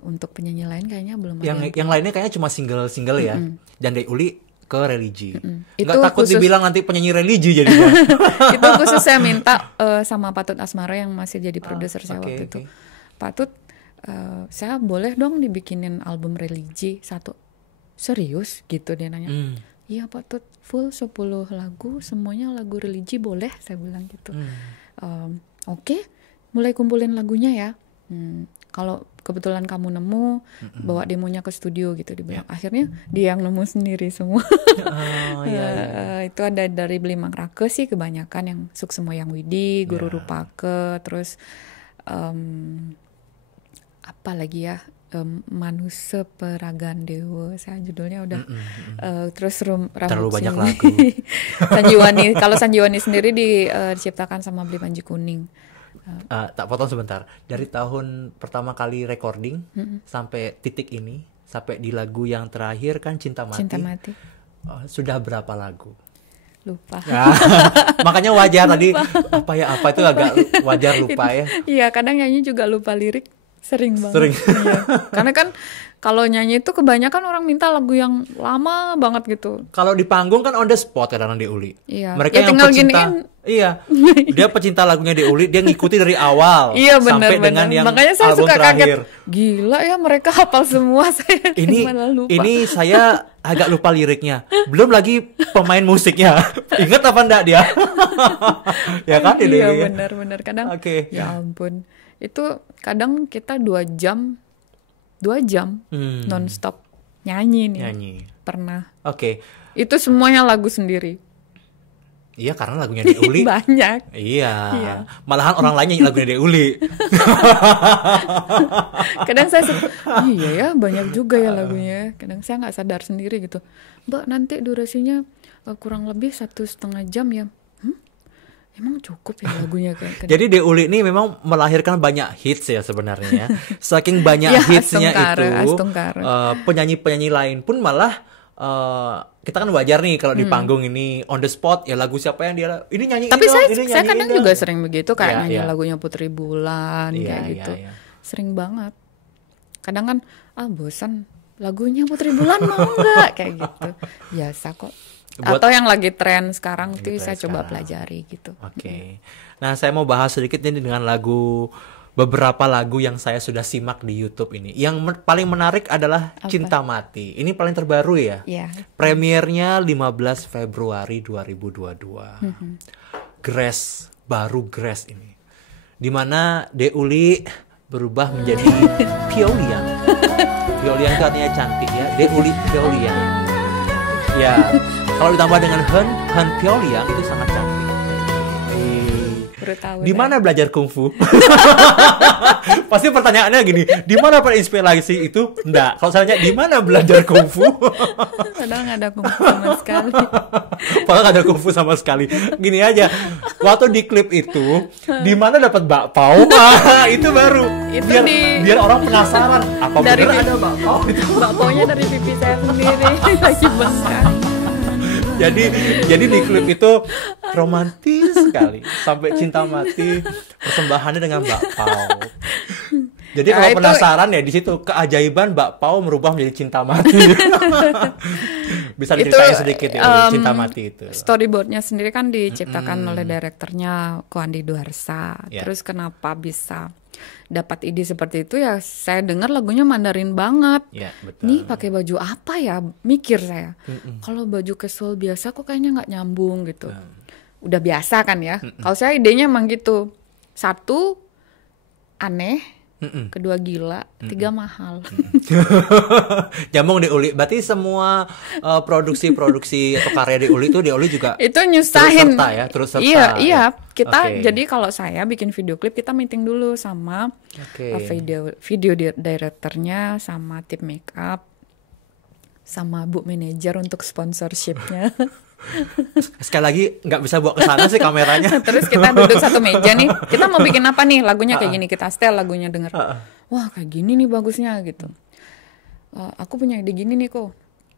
untuk penyanyi lain kayaknya belum ada. Yang lainnya kayaknya cuma single-single ya. Dan Dek Uli ke religi. Itu nggak takut dibilang nanti penyanyi religi jadinya. Itu khusus saya minta sama Patut Asmara yang masih jadi produser saya waktu itu. Patut saya boleh dong dibikinin album religi satu. Serius gitu dia nanya. Iya Pak Tut, full 10 lagu, semuanya lagu religi boleh, saya bilang gitu. Oke, mulai kumpulin lagunya ya. Kalau kebetulan kamu nemu, bawa demonya ke studio gitu, dibilang. Akhirnya dia yang nemu sendiri semua. Itu ada dari Beli Mangrake sih kebanyakan, yang Suksemo Yang Widi, Guru Rupake, terus apa lagi ya, Manusia Peragan Dewa, saya judulnya udah. Terus terlalu banyak lagu. Sanjiwani, kalau Sanjiwani sendiri diciptakan sama Beli Panji Kuning. Tak potong sebentar, dari tahun pertama kali recording sampai titik ini, sampai di lagu yang terakhir kan Cinta Mati. Sudah berapa lagu? Lupa. Makanya wajar tadi apa itu agak wajar lupa ya. Iya, kadang nyanyi juga lupa lirik. Sering banget. Iya. Karena kan kalau nyanyi itu kebanyakan orang minta lagu yang lama banget gitu. Kalau di panggung kan on the spot kadang-kadang di Uli. Iya. Mereka ya, yang tinggal pecinta, giniin. iya. Dia pecinta lagunya di Uli, dia ngikuti dari awal sampai dengan yang makanya saya album suka terakhir. Kaget. Gila ya, mereka hafal semua, saya malah lupa. Ini saya agak lupa liriknya. Belum lagi pemain musiknya. Ingat apa enggak dia? Ya kan? Iya, benar-benar kadang. Okay. Ya ampun. Itu kadang kita 2 jam non-stop nyanyi nih. Pernah. Oke. Itu semuanya lagu sendiri. Iya, karena lagunya di Uli banyak. Iya. Malahan orang lain nyanyi lagunya di Uli. Kadang saya iya ya, banyak juga ya lagunya. Kadang saya nggak sadar sendiri gitu. Mbak, nanti durasinya kurang lebih 1,5 jam ya. Emang cukup ya lagunya kayak. Jadi De Uli ini memang melahirkan banyak hits ya sebenarnya. Saking banyak hitsnya itu, penyanyi-penyanyi lain pun malah kita kan wajar nih kalau di panggung ini on the spot ya lagu siapa yang dia ini nyanyi. Tapi saya kadang juga sering begitu kayak nyanyi lagunya Putri Bulan kayak gitu. Sering banget. Kadang kan bosan lagunya Putri Bulan mau nggak kayak gitu. Biasa kok. Atau yang lagi tren sekarang itu saya coba pelajari gitu. Oke. Nah, saya mau bahas sedikit ini dengan beberapa lagu yang saya sudah simak di YouTube ini. Yang paling menarik adalah Cinta Mati. Ini paling terbaru ya? Iya. Premiernya 15 Februari 2022. Grace, baru Grace ini. Dimana De Uli berubah menjadi Pioliang. Pioliang itu artinya cantik ya. De Uli Pioliang. Ya. Kalau ditambah dengan Han Pioliang itu sangat cantik. Di mana belajar kungfu? Pasti pertanyaannya gini, di mana inspirasi itu? Enggak. Kalau saya tanya di mana belajar kungfu? Padahal nggak ada kungfu sama sekali. Padahal nggak ada kungfu sama sekali. Gini aja, waktu di klip itu, di mana dapat bakpao? Itu baru. Itu biar orang penasaran. Apa benar ada bakpao? Bakpaonya dari pipi saya sendiri lagi bengkak. Jadi di klip itu romantis sekali sampai Cinta Mati persembahannya dengan bakpao. Jadi kalau penasaran ya di situ keajaiban bakpao merubah menjadi Cinta Mati. Bisa diceritain sedikit ya Cinta Mati itu. Storyboardnya sendiri kan diciptakan oleh direkturnya Ko Andi Duharsa. Terus kenapa bisa dapat ide seperti itu ya, saya dengar lagunya Mandarin banget. Betul. Nih pakai baju apa ya, mikir saya. Kalau baju casual biasa kok kayaknya nggak nyambung gitu. Udah biasa kan ya. Kalau saya idenya emang gitu. 1 aneh, 2 gila, 3 mahal. Nyambung De Uli. Berarti semua produksi atau karya De Uli juga itu nyusahin. Terus serta. Iya. Kita jadi kalau saya bikin video klip, kita meeting dulu sama video directornya, sama tim makeup, sama bu manajer untuk sponsorshipnya. Sekali lagi nggak bisa bawa ke sana sih kameranya. Terus kita duduk satu meja nih, kita mau bikin apa nih, lagunya kayak gini, kita setel lagunya, denger wah kayak gini nih bagusnya gitu. Aku punya ide gini nih kok.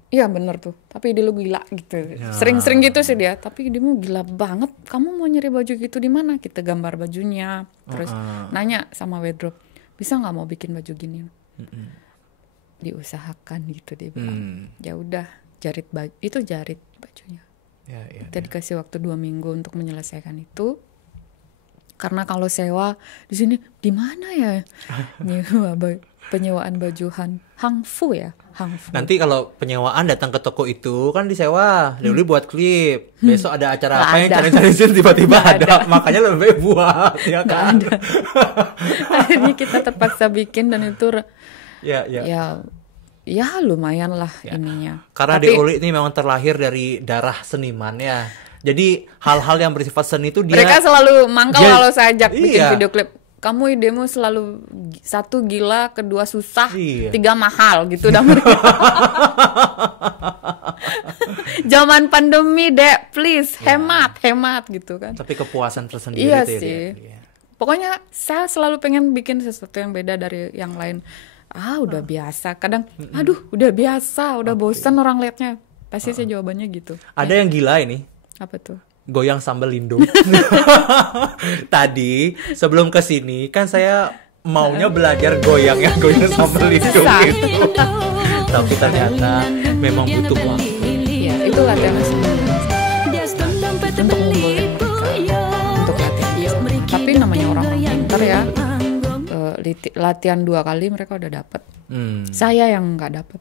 Iya bener tuh, tapi ide lu gila gitu. Sering-sering gitu sih dia, tapi idemu gila banget. Kamu mau nyari baju gitu di mana? Kita gambar bajunya, terus nanya sama wardrobe, bisa nggak mau bikin baju gini? Diusahakan gitu dia bilang. Ya udah, jarit bajunya. Kita dikasih waktu 2 minggu untuk menyelesaikan itu. Karena kalau sewa di sini di mana ya? Penyewaan baju Hangfu ya, Hangfu. Nanti kalau penyewaan datang ke toko itu kan disewa, Deuli buat klip. Besok ada acara Nggak apa yang ada. cari-cari tiba-tiba Nggak ada. Makanya lebih baik buat, ya Nggak kan? ada. Akhirnya kita terpaksa bikin dan itu Ya. ya lumayan lah Ya. ininya. Karena Tapi Deuli ini memang terlahir dari darah seniman ya. Jadi hal-hal yang bersifat seni itu dia mereka selalu mangkal dia- kalau saya ajak bikin iya. video klip. Kamu idemu selalu 1 gila, kedua susah, Iya. 3 mahal gitu dah mereka. Zaman pandemi, Dek, please hemat gitu kan. tapi kepuasan tersendiri Iya itu ya, sih. dia. Pokoknya saya selalu pengen bikin sesuatu yang beda dari yang lain. Udah biasa. Kadang, aduh, udah biasa, udah bosan orang liatnya. Pasti saya jawabannya gitu. Ada yang gila ini. Apa tuh? Goyang sambal lindo. Tadi sebelum kesini kan saya maunya belajar goyang sambal lindo Susah. gitu. Tapi ternyata memang butuh waktu. Iya, itu latihan sebenarnya. Untuk ngumpulin mereka, untuk latihan. Tapi namanya orang pintar ya, latihan 2 kali mereka udah dapet. Saya yang nggak dapet.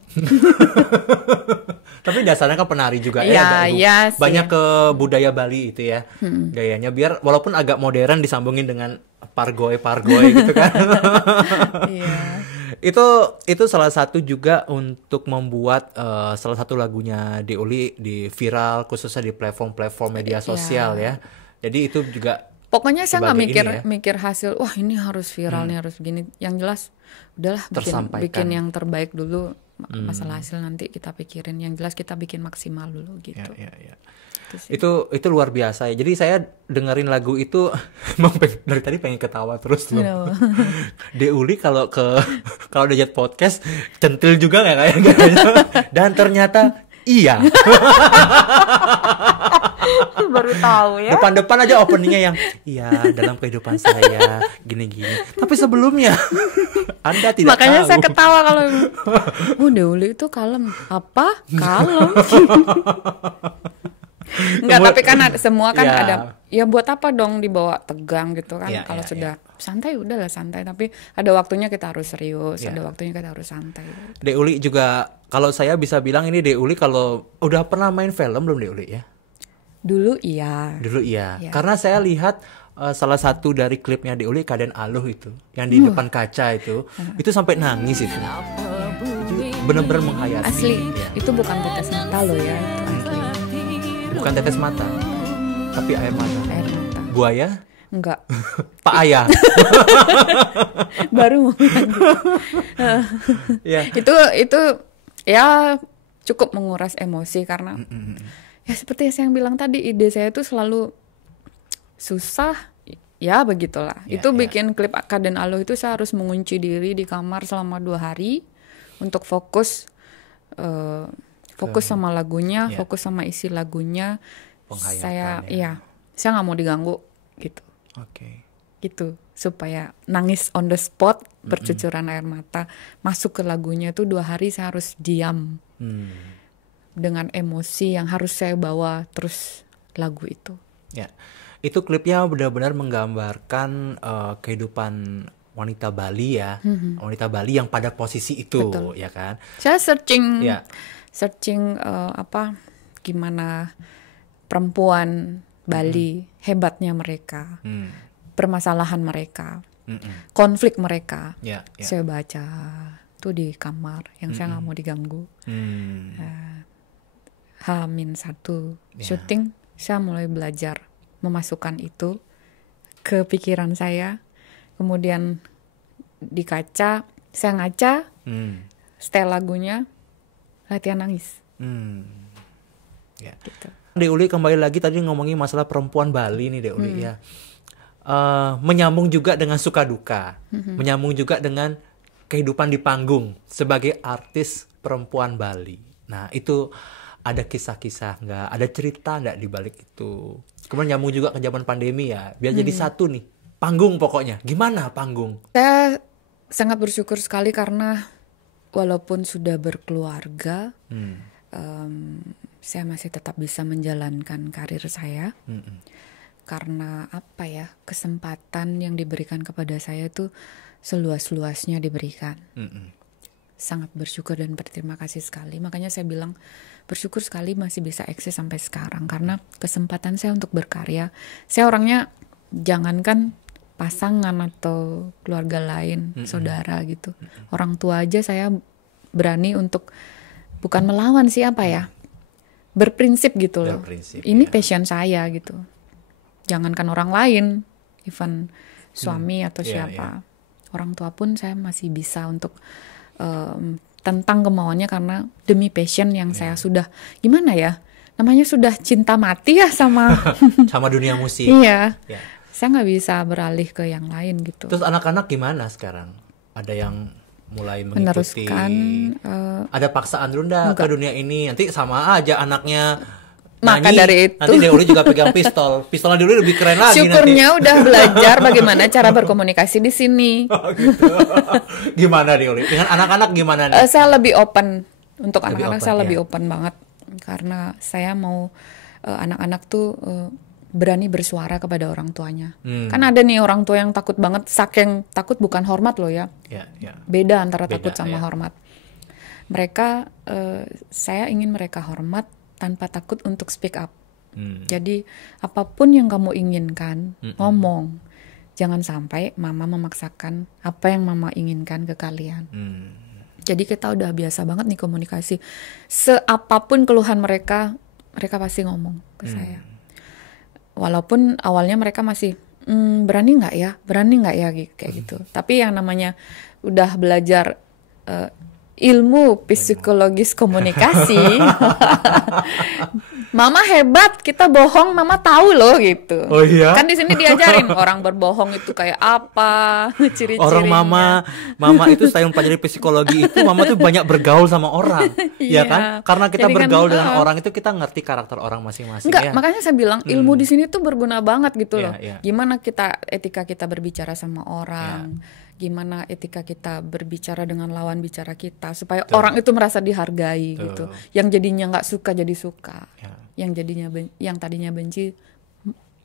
Tapi dasarnya kan penari juga Iya, ya. iya sih. Banyak ke budaya Bali itu ya. Gayanya biar walaupun agak modern disambungin dengan pargoy gitu kan. Iya. Itu salah satu juga untuk membuat salah satu lagunya Deuli di viral khususnya di platform media sosial ya. Jadi itu juga Pokoknya saya nggak sebagai mikir ini ya. mikir hasil. Wah ini harus viral nih harus gini. Yang jelas udahlah Tersampaikan. bikin yang terbaik dulu. Masalah hasil nanti kita pikirin. Yang jelas kita bikin maksimal dulu gitu. Ya. Itu luar biasa ya. Jadi saya dengerin lagu itu emang dari tadi pengen ketawa terus loh. Kenapa? Deuli kalau udah jat podcast centil juga nggak kayaknya. Dan ternyata iya. Baru tahu ya. Depan aja openingnya yang iya dalam kehidupan saya gini-gini. Tapi sebelumnya Anda tidak Makanya tahu. saya ketawa kalau Deuli itu kalem. Apa? Kalem. Enggak, tapi kan semua kan Ya. ada. Ya buat apa dong dibawa tegang gitu kan? Ya, Kalau ya, sudah santai udahlah santai. Tapi ada waktunya kita harus serius. Ya. Ada waktunya kita harus santai. Deuli juga kalau saya bisa bilang ini Deuli kalau udah pernah main film belum Deuli ya? Dulu iya. Dulu iya. Ya. Karena saya lihat salah satu dari klipnya Deuli Kaden Aluh itu yang di depan kaca itu sampai nangis itu. Bener-bener menghayati. Asli, Ya. itu bukan tetes mata loh ya, itu asli. Bukan tetes mata, tapi air mata. Air mata. Buaya? Enggak, Pak Ayah. baru mau Ya. itu ya cukup menguras emosi karena ya seperti yang saya bilang tadi, ide saya itu selalu susah. Ya begitulah. Ya, Itu ya. bikin klip Kaden Aluh itu saya harus mengunci diri di kamar selama 2 hari untuk fokus sama lagunya, Ya. fokus sama isi lagunya. Penghayatan, Saya ya. saya nggak mau diganggu gitu. Oke. Gitu supaya nangis on the spot, bercucuran air mata, masuk ke lagunya itu 2 hari saya harus diam dengan emosi yang harus saya bawa terus lagu itu. Ya. Itu klipnya benar-benar menggambarkan kehidupan wanita Bali ya. Wanita Bali yang pada posisi itu. Betul. Ya kan? Saya searching Ya. gimana perempuan Bali, hebatnya mereka, permasalahan mereka, konflik mereka. Ya, ya. Saya baca tuh di kamar yang saya nggak mau diganggu. H-1 syuting, saya mulai belajar memasukkan itu ke pikiran saya. Kemudian di kaca, saya ngaca, setel lagunya, latihan nangis. Ya. Gitu. Deuli kembali lagi tadi ngomongin masalah perempuan Bali nih Deuli ya. Menyambung juga dengan suka duka, menyambung juga dengan kehidupan di panggung sebagai artis perempuan Bali. Nah itu ada kisah-kisah nggak, ada cerita nggak di balik itu? Kemudian nyambung juga ke zaman pandemi ya, biar jadi satu nih, panggung pokoknya. Gimana panggung? Saya sangat bersyukur sekali karena walaupun sudah berkeluarga, saya masih tetap bisa menjalankan karir saya. karena apa ya, kesempatan yang diberikan kepada saya itu seluas-luasnya diberikan. Sangat bersyukur dan berterima kasih sekali. Makanya saya bilang bersyukur sekali masih bisa eksis sampai sekarang, karena kesempatan saya untuk berkarya. Saya orangnya jangankan pasangan atau keluarga lain, saudara gitu, orang tua aja saya berani untuk bukan melawan siapa ya, berprinsip gitu loh. Ini passion saya gitu. Jangankan orang lain, even suami atau siapa, orang tua pun saya masih bisa untuk tentang kemauannya, karena demi passion yang saya sudah, gimana ya, namanya sudah cinta mati ya sama sama dunia musik. Iya. Saya nggak bisa beralih ke yang lain gitu. Terus anak-anak gimana sekarang? Ada yang mulai mengikuti? Meneruskan. Ada paksaan dulu nggak ke dunia ini? Nanti sama aja anaknya Maka nyanyi. dari itu. Nanti Deuli juga pegang pistol. Pistolnya dulu lebih keren lagi. Syukurnya nanti. udah belajar bagaimana cara berkomunikasi di sini. Oh, gitu. Gimana Deuli? Dengan anak-anak gimana nih? Saya lebih open. Untuk Lebih anak-anak open, saya ya. lebih open banget. Karena saya mau anak-anak tuh berani bersuara kepada orang tuanya. Kan ada nih orang tua yang takut banget, saking takut bukan hormat loh ya. Beda antara takut sama hormat. Mereka, saya ingin mereka hormat tanpa takut untuk speak up. Jadi apapun yang kamu inginkan, ngomong. Jangan sampai mama memaksakan apa yang mama inginkan ke kalian. Jadi kita udah biasa banget nih komunikasi. Seapapun keluhan mereka, mereka pasti ngomong ke saya. Walaupun awalnya mereka masih berani nggak ya kayak gitu. Tapi yang namanya udah belajar ilmu psikologis komunikasi, mama hebat, kita bohong, mama tahu loh gitu. Oh iya? Kan di sini diajarin orang berbohong itu kayak apa, ciri-cirinya. Orang mama itu saya mempelajari psikologi itu, mama tuh banyak bergaul sama orang, ya kan? Karena kita Jadi bergaul kan, dengan orang itu kita ngerti karakter orang masing-masing. Enggak, ya. makanya saya bilang ilmu di sini tuh berguna banget gitu loh. Iya. Gimana etika kita berbicara sama orang, gimana etika kita berbicara dengan lawan bicara kita, supaya orang itu merasa dihargai gitu. Yang jadinya nggak suka jadi suka, yang tadinya benci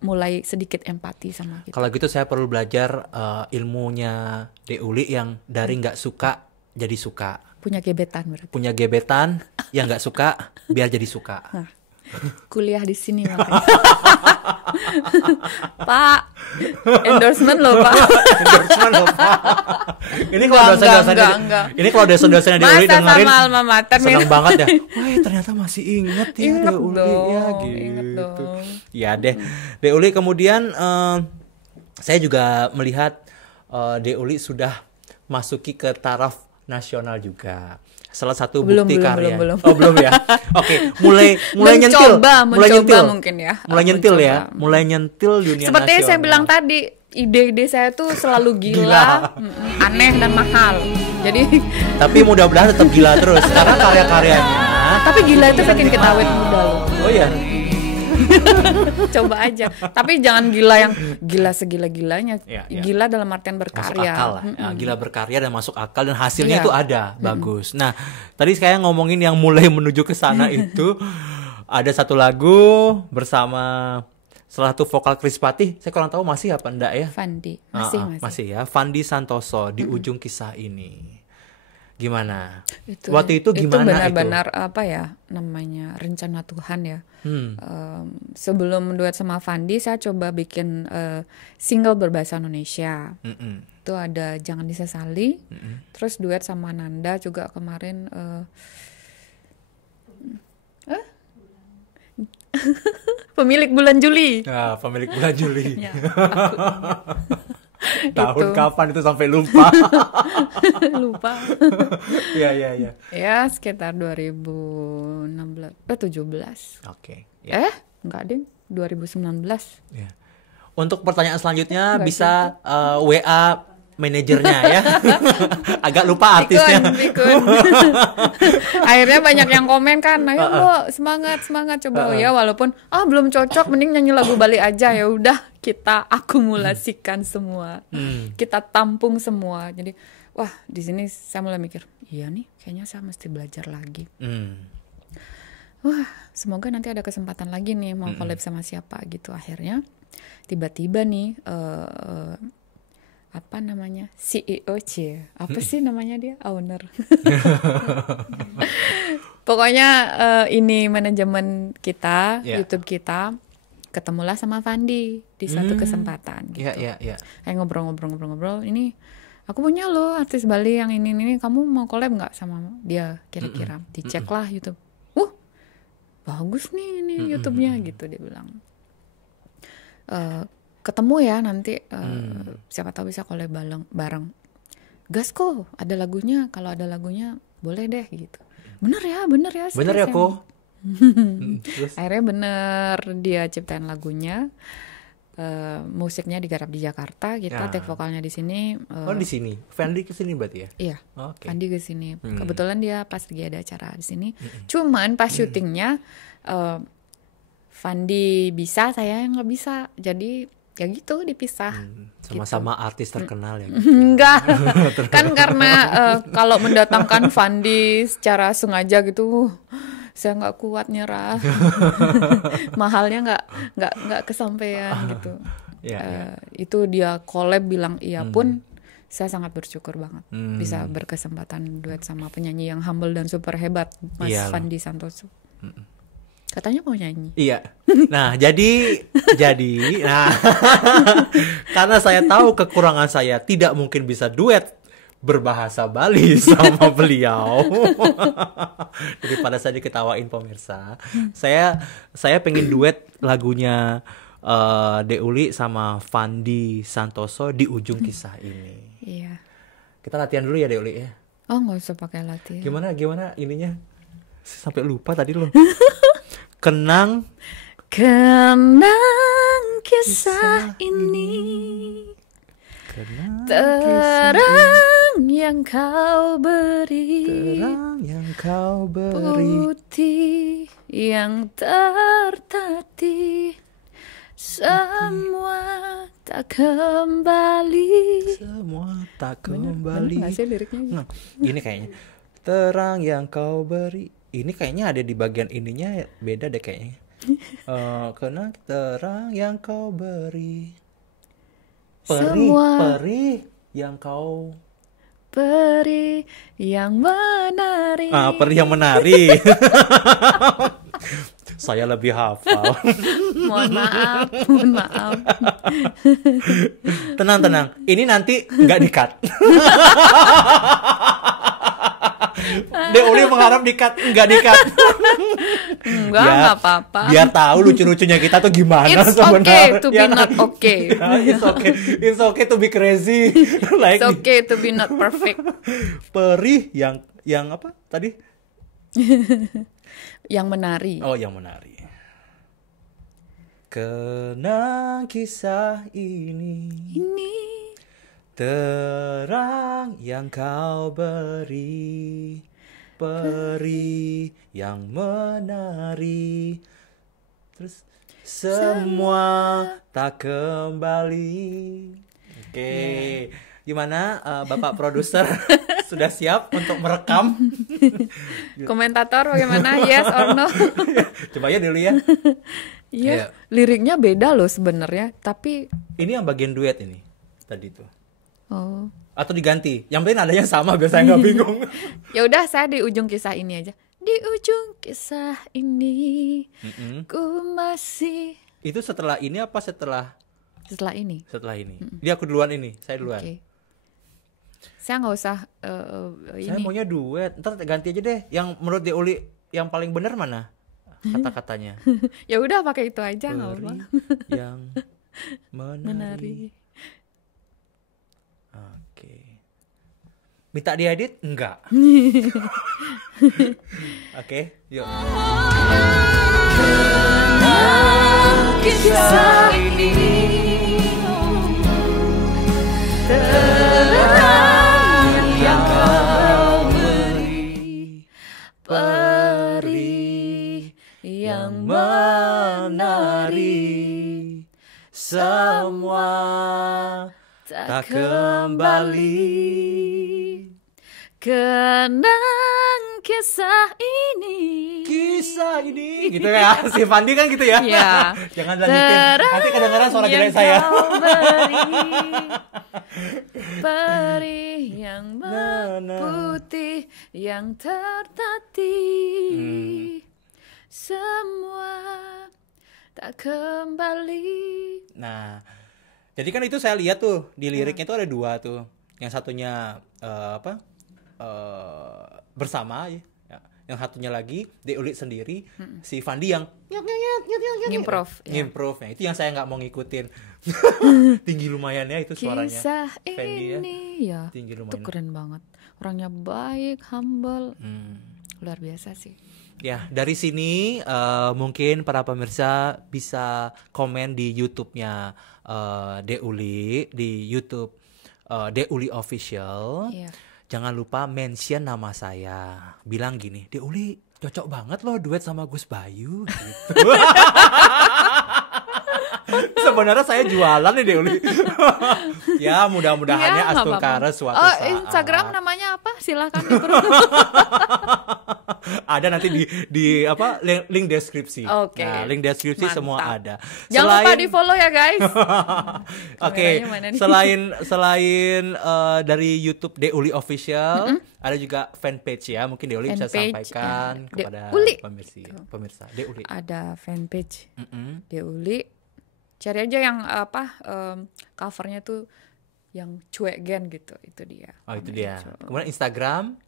mulai sedikit empati sama kita. Kalau gitu saya perlu belajar ilmunya Deuli yang dari nggak suka jadi suka. Punya gebetan berarti. Punya gebetan yang nggak suka biar jadi suka. Nah, kuliah di sini makanya. Pak, endorsement loh Pak. Endorsement loh Pak. Ini kalau dosen-dosennya ini kalau dosen-dosennya Deuli dengerin sama alma mater seneng banget ya. Wah ternyata masih inget ya Ingat Deuli dong, ya gitu. inget dong. Ya deh, Deuli kemudian saya juga melihat Deuli sudah masuki ke taraf nasional juga. Salah satu bukti karya. Belum. Oh belum ya. Oke, mulai nyentil. Mulai nyentil mungkin ya. Mulai nyentil ya. Mulai nyentil dunia Seperti nasional. saya bilang tadi, ide-ide saya tuh selalu gila. Aneh dan mahal. Jadi tapi mudah-mudahan tetap gila terus karena karya-karyanya. tapi gila itu bikin kita awet muda loh. Oh iya. Coba aja. Tapi jangan gila yang gila segila-gilanya. Ya. Gila dalam artian berkarya. Masuk akal lah. Gila berkarya dan masuk akal dan hasilnya itu ada. Bagus. Nah, tadi saya ngomongin yang mulai menuju ke sana itu ada satu lagu bersama salah satu vokal Krispatih. Saya kurang tahu masih apa enggak ya? Fandi. Masih ya. Fandi Santoso di ujung kisah ini. Gimana? Waktu itu gimana benar-benar apa ya namanya rencana Tuhan ya. Sebelum duet sama Fandi saya coba bikin single berbahasa Indonesia. Itu ada Jangan Disesali. Terus duet sama Nanda juga kemarin. Pemilik Bulan Juli. Nah, Pemilik Bulan Juli. Ya, Tahun kapan itu sampai lupa. Lupa. Iya. Ya sekitar 2016 17. Oke. Enggak deh, 2019. Ya. Untuk pertanyaan selanjutnya bisa WA manajernya ya. Agak lupa artisnya. Pikun. Akhirnya banyak yang komen kan, ayo Mbok, semangat coba ya, walaupun belum cocok, mending nyanyi lagu Bali aja. Ya udah, kita akumulasikan semua. Kita tampung semua. Jadi, wah, di sini saya mulai mikir, iya nih, kayaknya saya mesti belajar lagi. Wah, semoga nanti ada kesempatan lagi nih mau collab sama siapa gitu. Akhirnya tiba-tiba nih apa namanya CEO apa sih namanya dia owner pokoknya ini manajemen kita YouTube kita ketemulah sama Fandi di suatu kesempatan gitu. Kayak ngobrol ini aku punya loh artis Bali yang ini kamu mau collab nggak sama dia kira-kira dicek lah YouTube. Bagus nih ini YouTube-nya gitu dia bilang. Ketemu ya nanti siapa tahu bisa collab bareng. Gas kok ada lagunya, kalau ada lagunya boleh deh gitu. Bener ya kok. Akhirnya bener dia ciptain lagunya. Musiknya digarap di Jakarta, kita take vokalnya di sini. Di sini, Fandi ke sini berarti ya? Iya, Fandi ke sini. Kebetulan dia pas lagi ada acara di sini. Cuman pas syutingnya Fandi bisa, saya nggak bisa. Jadi ya gitu dipisah. Sama-sama gitu. Artis terkenal ya? Enggak, kan karena kalau mendatangkan Fandi secara sengaja gitu. Saya nggak kuat nyerah, mahalnya nggak kesampaian gitu. Itu dia collab bilang iya pun saya sangat bersyukur banget bisa berkesempatan duet sama penyanyi yang humble dan super hebat, Mas Fandi Santoso. Katanya mau nyanyi. Iya. Nah jadi karena saya tahu kekurangan saya tidak mungkin bisa duet berbahasa Bali sama beliau. Daripada saya diketawain pemirsa, saya pengen duet lagunya Deuli sama Fandi Santoso di ujung kisah ini. Iya. Kita latihan dulu ya Deuli ya. Oh nggak usah pakai latihan. Gimana ininya? Sampai lupa tadi loh. Kenang kisah ini. Terang yang kau beri, putih yang tertatih, semua tak kembali. Bener gak sih liriknya? Nah, ini kayaknya terang yang kau beri. Ini kayaknya ada di bagian ininya beda deh kayaknya. Karena terang yang kau beri. Perih yang kau Peri yang menari. Peri yang menari. Saya lebih hafal. Mohon maaf. Tenang. Ini nanti nggak di-cut. Deuli mengharap di-cut, nggak di-cut. Enggak, nggak apa-apa. Biar tahu lucu-lucunya kita tuh gimana sebenarnya. It's okay to be not okay. It's okay to be crazy. It's okay to be not perfect. Perih yang apa tadi? Yang menari. Oh, yang menari. Kenang kisah ini. Terang yang kau beri, peri yang menari, terus semua tak kembali. Oke. Gimana Bapak produser sudah siap untuk merekam? Komentator bagaimana? Yes or no? Coba ya dulu ya. Iya, liriknya beda loh sebenarnya, tapi ini yang bagian duet ini tadi tuh. Oh. Atau diganti? Yang penting adanya sama biar saya nggak bingung. Ya udah, saya di ujung kisah ini aja. Di ujung kisah ini, ku masih. Itu setelah ini apa setelah? Setelah ini. Setelah ini. Dia aku duluan ini, saya duluan. Okay. Saya nggak usah Saya maunya duet. Ntar ganti aja deh. Yang menurut Deuli yang paling benar mana kata-katanya? Ya udah pakai itu aja nggak apa-apa. Yang menari. Oke. Minta diedit? Enggak. Oke, yuk. Kisah ini terang yang kau beri, peri yang menari, semua tak kembali. Kenang kisah ini. Kisah ini gitu ya. Si Fandi kan gitu ya. Iya. Jangan lanjutin. Nanti kedengaran suara jelek saya. Perih yang putih yang tertatih, semua tak kembali. Nah, jadi kan itu saya lihat tuh di liriknya tuh ada 2 tuh. Yang satunya bersama ya. Yang satunya lagi diulik sendiri, si Fandi yang ngimprov. Nah, itu yang saya nggak mau ngikutin. Tinggi lumayan ya itu suaranya. Kisah Fendi ini ya. Tinggi lumayan. Itu keren banget. Orangnya baik, humble. Luar biasa sih. Ya, dari sini mungkin para pemirsa bisa komen di YouTube-nya Deuli, di YouTube Deuli Official. Iya. Jangan lupa mention nama saya. Bilang gini, Deuli cocok banget loh duet sama Gus Bayu gitu. Sebenarnya saya jualan nih Deuli. Ya, mudah-mudahannya Astungkara suatu saat. Instagram namanya apa? Silakan Ada nanti di apa link deskripsi. Oke. Nah, link deskripsi Mantap. semua ada. Jangan lupa di-follow ya, guys. Oke. Selain dari YouTube Deuli Official, ada juga fanpage ya. Mungkin Deuli bisa sampaikan kepada pemirsa. Deuli. Ada fanpage Deuli. Cari aja yang covernya tuh yang cuek gen gitu, itu dia. Oh, itu dia. Kemudian Instagram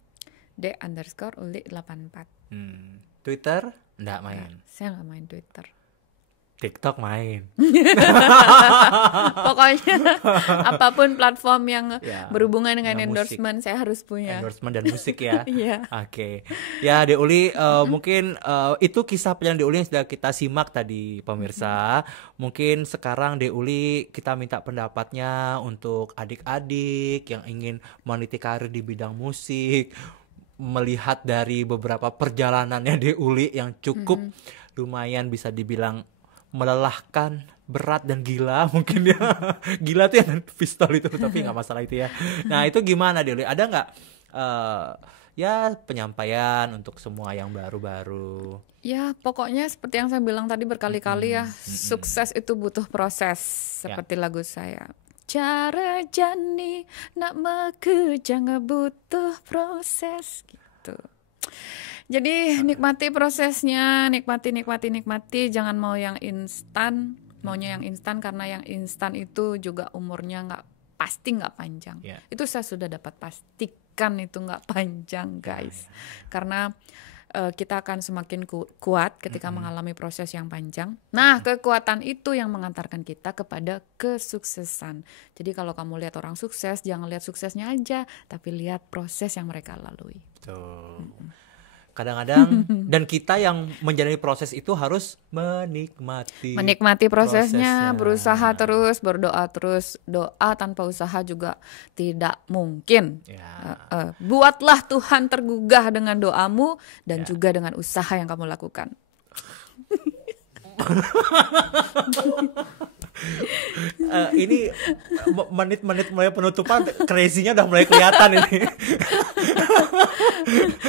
D_Uli84. Twitter enggak main. Saya nggak main Twitter. TikTok main. Pokoknya apapun platform yang berhubungan dengan endorsement musik. Saya harus punya. Endorsement dan musik ya. Iya. Oke. Ya, Deuli mungkin itu kisah perjalanan Deuli yang sudah kita simak tadi pemirsa. Mungkin sekarang Deuli kita minta pendapatnya untuk adik-adik yang ingin meniti karir di bidang musik. Melihat dari beberapa perjalanannya Deuli yang cukup lumayan bisa dibilang melelahkan, berat dan gila mungkin ya. Gila tuh yang pistol itu, tapi nggak masalah itu ya. Nah, itu gimana Deuli? Ada nggak ya penyampaian untuk semua yang baru-baru? Ya, pokoknya seperti yang saya bilang tadi berkali-kali ya, sukses itu butuh proses. Seperti lagu saya. Cara jani nak make jangan butuh proses gitu. Jadi nikmati prosesnya, nikmati, jangan mau yang instan, maunya yang instan karena yang instan itu juga umurnya pasti nggak panjang. Itu saya sudah dapat pastikan itu nggak panjang guys, karena kita akan semakin kuat ketika mengalami proses yang panjang. Nah, kekuatan itu yang mengantarkan kita kepada kesuksesan. Jadi kalau kamu lihat orang sukses, jangan lihat suksesnya aja, tapi lihat proses yang mereka lalui. Betul. Kadang-kadang dan kita yang menjalani proses itu harus menikmati prosesnya, berusaha terus, berdoa terus. Doa tanpa usaha juga tidak mungkin. Buatlah Tuhan tergugah dengan doamu dan juga dengan usaha yang kamu lakukan. Ini menit-menit mulai penutupan, crazy-nya udah mulai kelihatan ini.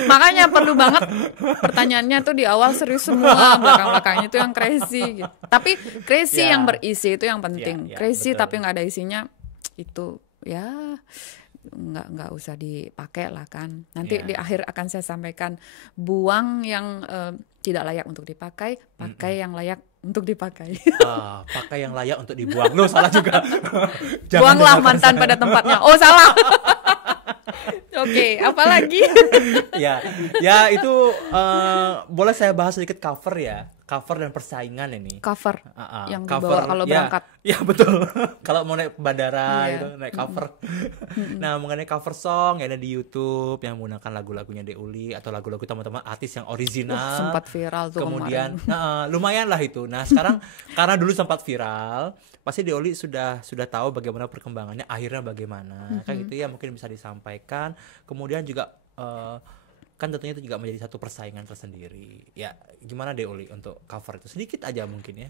Makanya perlu banget pertanyaannya tuh di awal serius semua, belakang-belakangnya tuh yang crazy gitu. Tapi crazy yang berisi itu yang penting. Crazy betul. Tapi nggak ada isinya itu ya nggak usah dipakai lah kan. Nanti di akhir akan saya sampaikan, buang yang tidak layak untuk dipakai, pakai yang layak untuk dipakai. Pakai yang layak untuk dibuang. Loh, salah juga. Buanglah mantan pada tempatnya. Oh, salah. Oke, apa lagi? ya itu boleh saya bahas sedikit cover ya. Cover dan persaingan ini. Cover yang dibawa kalau berangkat. Ya betul. Kalau mau naik bandara itu naik cover. Nah, mengenai cover song yang ada di YouTube yang menggunakan lagu-lagunya Deuli atau lagu-lagu teman-teman artis yang original. Sempat viral tuh kemudian lumayan lah itu. Nah, sekarang karena dulu sempat viral, pasti Deuli sudah tahu bagaimana perkembangannya, akhirnya bagaimana. Kayak gitu ya, mungkin bisa disampaikan. Kemudian juga kan tentunya itu juga menjadi satu persaingan tersendiri. Ya, gimana Deuli untuk cover itu? Sedikit aja mungkin ya.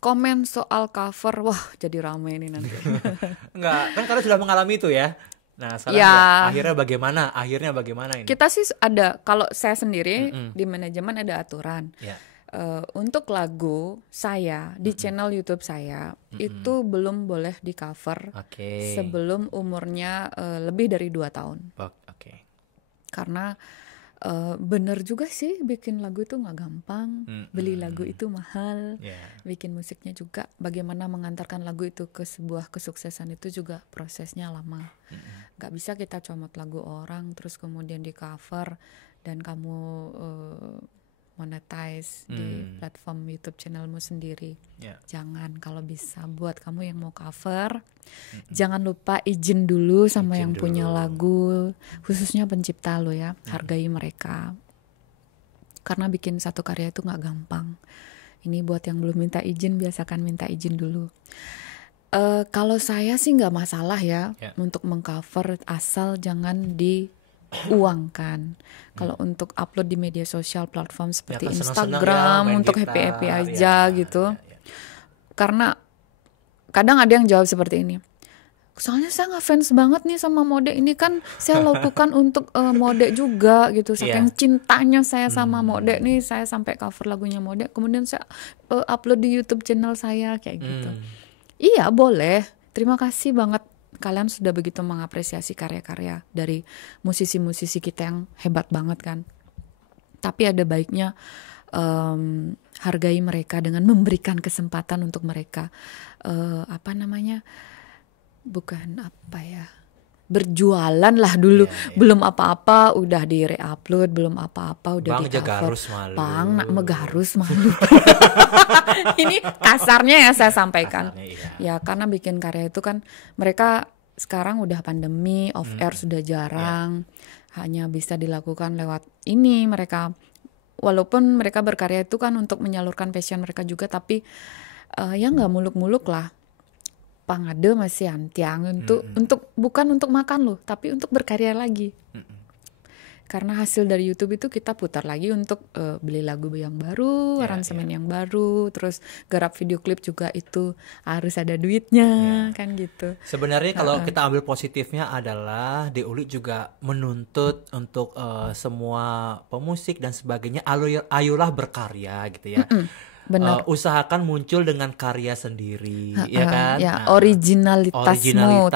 Komen soal cover, wah jadi ramai ini nanti. Enggak, kan karena sudah mengalami itu ya. Nah, sekarang akhirnya bagaimana ini? Kita sih ada, kalau saya sendiri di manajemen ada aturan. Untuk lagu saya di channel YouTube saya itu belum boleh di cover sebelum umurnya lebih dari 2 tahun. Karena bener juga sih, bikin lagu itu nggak gampang, beli lagu itu mahal, bikin musiknya juga, bagaimana mengantarkan lagu itu ke sebuah kesuksesan itu juga prosesnya lama. Nggak bisa kita comot lagu orang terus kemudian di cover dan kamu monetize di platform YouTube channelmu sendiri. Jangan, kalau bisa buat kamu yang mau cover, jangan lupa izin dulu sama yang punya lagu, khususnya pencipta lo ya, hargai mereka. Karena bikin satu karya itu nggak gampang. Ini buat yang belum minta izin, biasakan minta izin dulu. Kalau saya sih nggak masalah ya untuk mengcover, asal jangan diuangkan. Kalau untuk upload di media sosial platform seperti Instagram untuk happy aja gitu. Karena kadang ada yang jawab seperti ini, soalnya saya ngefans banget nih sama Mode, ini kan saya lakukan untuk Mode juga gitu, saking cintanya saya sama Mode nih, saya sampai cover lagunya Mode, kemudian saya upload di YouTube channel saya kayak gitu. Iya boleh, terima kasih banget kalian sudah begitu mengapresiasi karya-karya dari musisi-musisi kita yang hebat banget kan. Tapi ada baiknya hargai mereka dengan memberikan kesempatan untuk mereka berjualan lah dulu. Belum apa-apa udah di re-upload, belum apa-apa udah di cover. Bang nak megarus malu. Ini kasarnya ya saya sampaikan. Ya karena bikin karya itu kan, mereka sekarang udah pandemi, off air sudah jarang, hanya bisa dilakukan lewat ini. Mereka walaupun mereka berkarya itu kan untuk menyalurkan passion mereka juga, tapi ya nggak muluk-muluk lah. Pangade masih antiang untuk bukan untuk makan loh, tapi untuk berkarya lagi. Karena hasil dari YouTube itu kita putar lagi untuk beli lagu yang baru, aransemen yang baru, terus garap video klip juga itu harus ada duitnya, kan gitu. Sebenarnya kalau kita ambil positifnya adalah Deuli juga menuntut untuk semua pemusik dan sebagainya, ayolah berkarya gitu ya. Benar. Usahakan muncul dengan karya sendiri, ya kan? Ya, originalitasmu,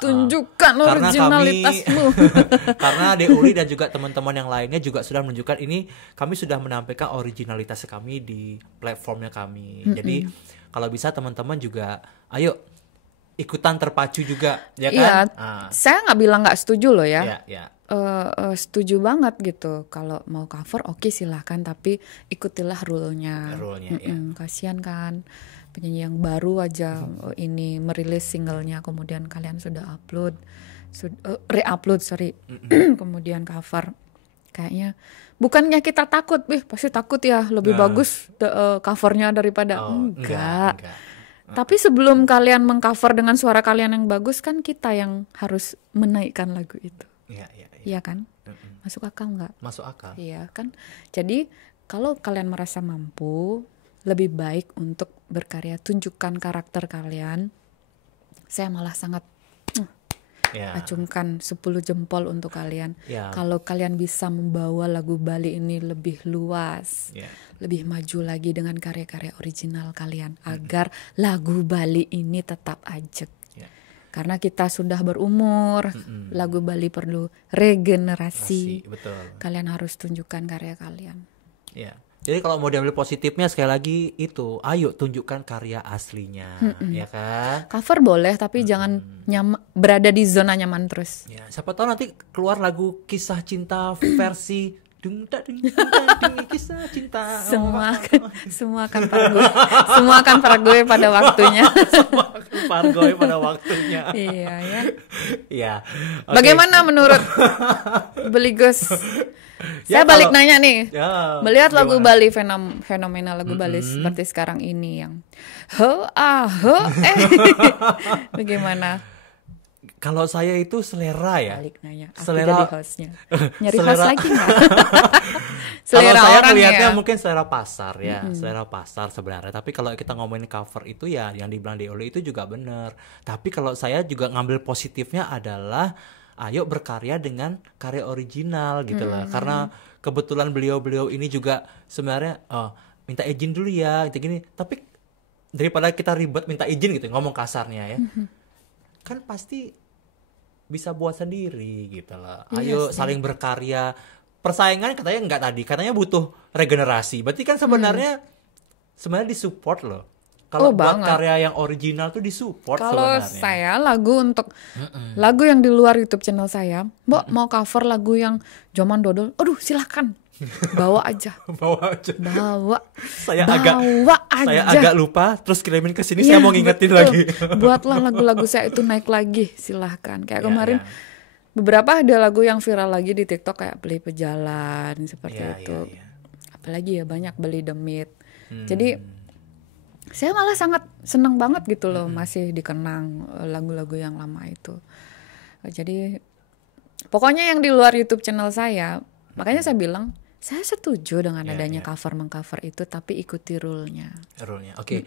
tunjukkan originalitasmu. Karena Deuli dan juga teman-teman yang lainnya juga sudah menunjukkan ini, kami sudah menampilkan originalitas kami di platformnya kami. Jadi kalau bisa teman-teman juga, ayo ikutan terpacu juga, ya kan? Iya, saya nggak bilang nggak setuju loh ya. Setuju banget gitu. Kalau mau cover oke, silahkan, tapi ikutilah rule-nya. Kasihan kan penyanyi yang baru aja ini merilis singlenya, kemudian kalian sudah upload, re-upload kemudian cover. Kayaknya bukannya kita takut, pasti takut ya, lebih bagus covernya daripada enggak. Tapi sebelum kalian mengcover dengan suara kalian yang bagus, kan kita yang harus menaikkan lagu itu. Iya kan? Masuk akal nggak? Masuk akal. Iya kan? Jadi kalau kalian merasa mampu, lebih baik untuk berkarya, tunjukkan karakter kalian. Saya malah sangat acungkan 10 jempol untuk kalian. Kalau kalian bisa membawa lagu Bali ini lebih luas, lebih maju lagi dengan karya-karya original kalian, agar lagu Bali ini tetap ajeg. Karena kita sudah berumur, lagu Bali perlu regenerasi. Betul. Kalian harus tunjukkan karya kalian. Jadi kalau mau diambil positifnya, sekali lagi itu, ayo tunjukkan karya aslinya, ya kan? Cover boleh, tapi jangan berada di zona nyaman terus. Siapa tahu nanti keluar lagu kisah cinta versi kisah cinta. Semua akan pergoy pada waktunya. Iya ya. Okay. Bagaimana menurut Beligos? Saya balik nanya nih. Melihat lagu Bali, fenomena lagu Bali seperti sekarang ini yang bagaimana? Kalau saya itu selera ya. Balik nanya. Aku selera jadi hostnya. Nyari host lagi nggak? selera kalau saya orang melihatnya ya. mungkin selera pasar ya, selera pasar sebenarnya. Tapi kalau kita ngomongin cover itu ya yang dibilang Deoli itu juga benar. Tapi kalau saya juga ngambil positifnya adalah ayo berkarya dengan karya original gitu lah. Karena kebetulan beliau ini juga sebenarnya minta izin dulu ya gitu gini. Tapi daripada kita ribet minta izin gitu ngomong kasarnya ya. Kan pasti bisa buat sendiri gitu lah. Ayo saling berkarya. Persaingan katanya enggak tadi, katanya butuh regenerasi. Berarti kan sebenarnya disupport loh. Kalau buat banget. karya yang original tuh disupport Kalau sebenarnya. saya lagu yang di luar YouTube channel saya, Mbak mau cover lagu yang zaman dodol, aduh silakan. Bawa aja. Bawa aja. Bawa Saya aja. agak lupa, terus kirimin ke sini Iya, saya mau ngingetin betul. lagi. Buatlah lagu-lagu saya itu naik lagi, silahkan. Kayak Ya, kemarin ya. beberapa ada lagu yang viral lagi di TikTok kayak Beli Pejalan seperti Ya, itu. ya, ya. Apalagi ya banyak Beli Demit. Jadi saya malah sangat senang banget gitu loh masih dikenang lagu-lagu yang lama itu. Jadi pokoknya yang di luar YouTube channel saya, makanya saya bilang saya setuju dengan adanya cover-mengcover itu, tapi ikuti rule-nya. Rule-nya. Oke.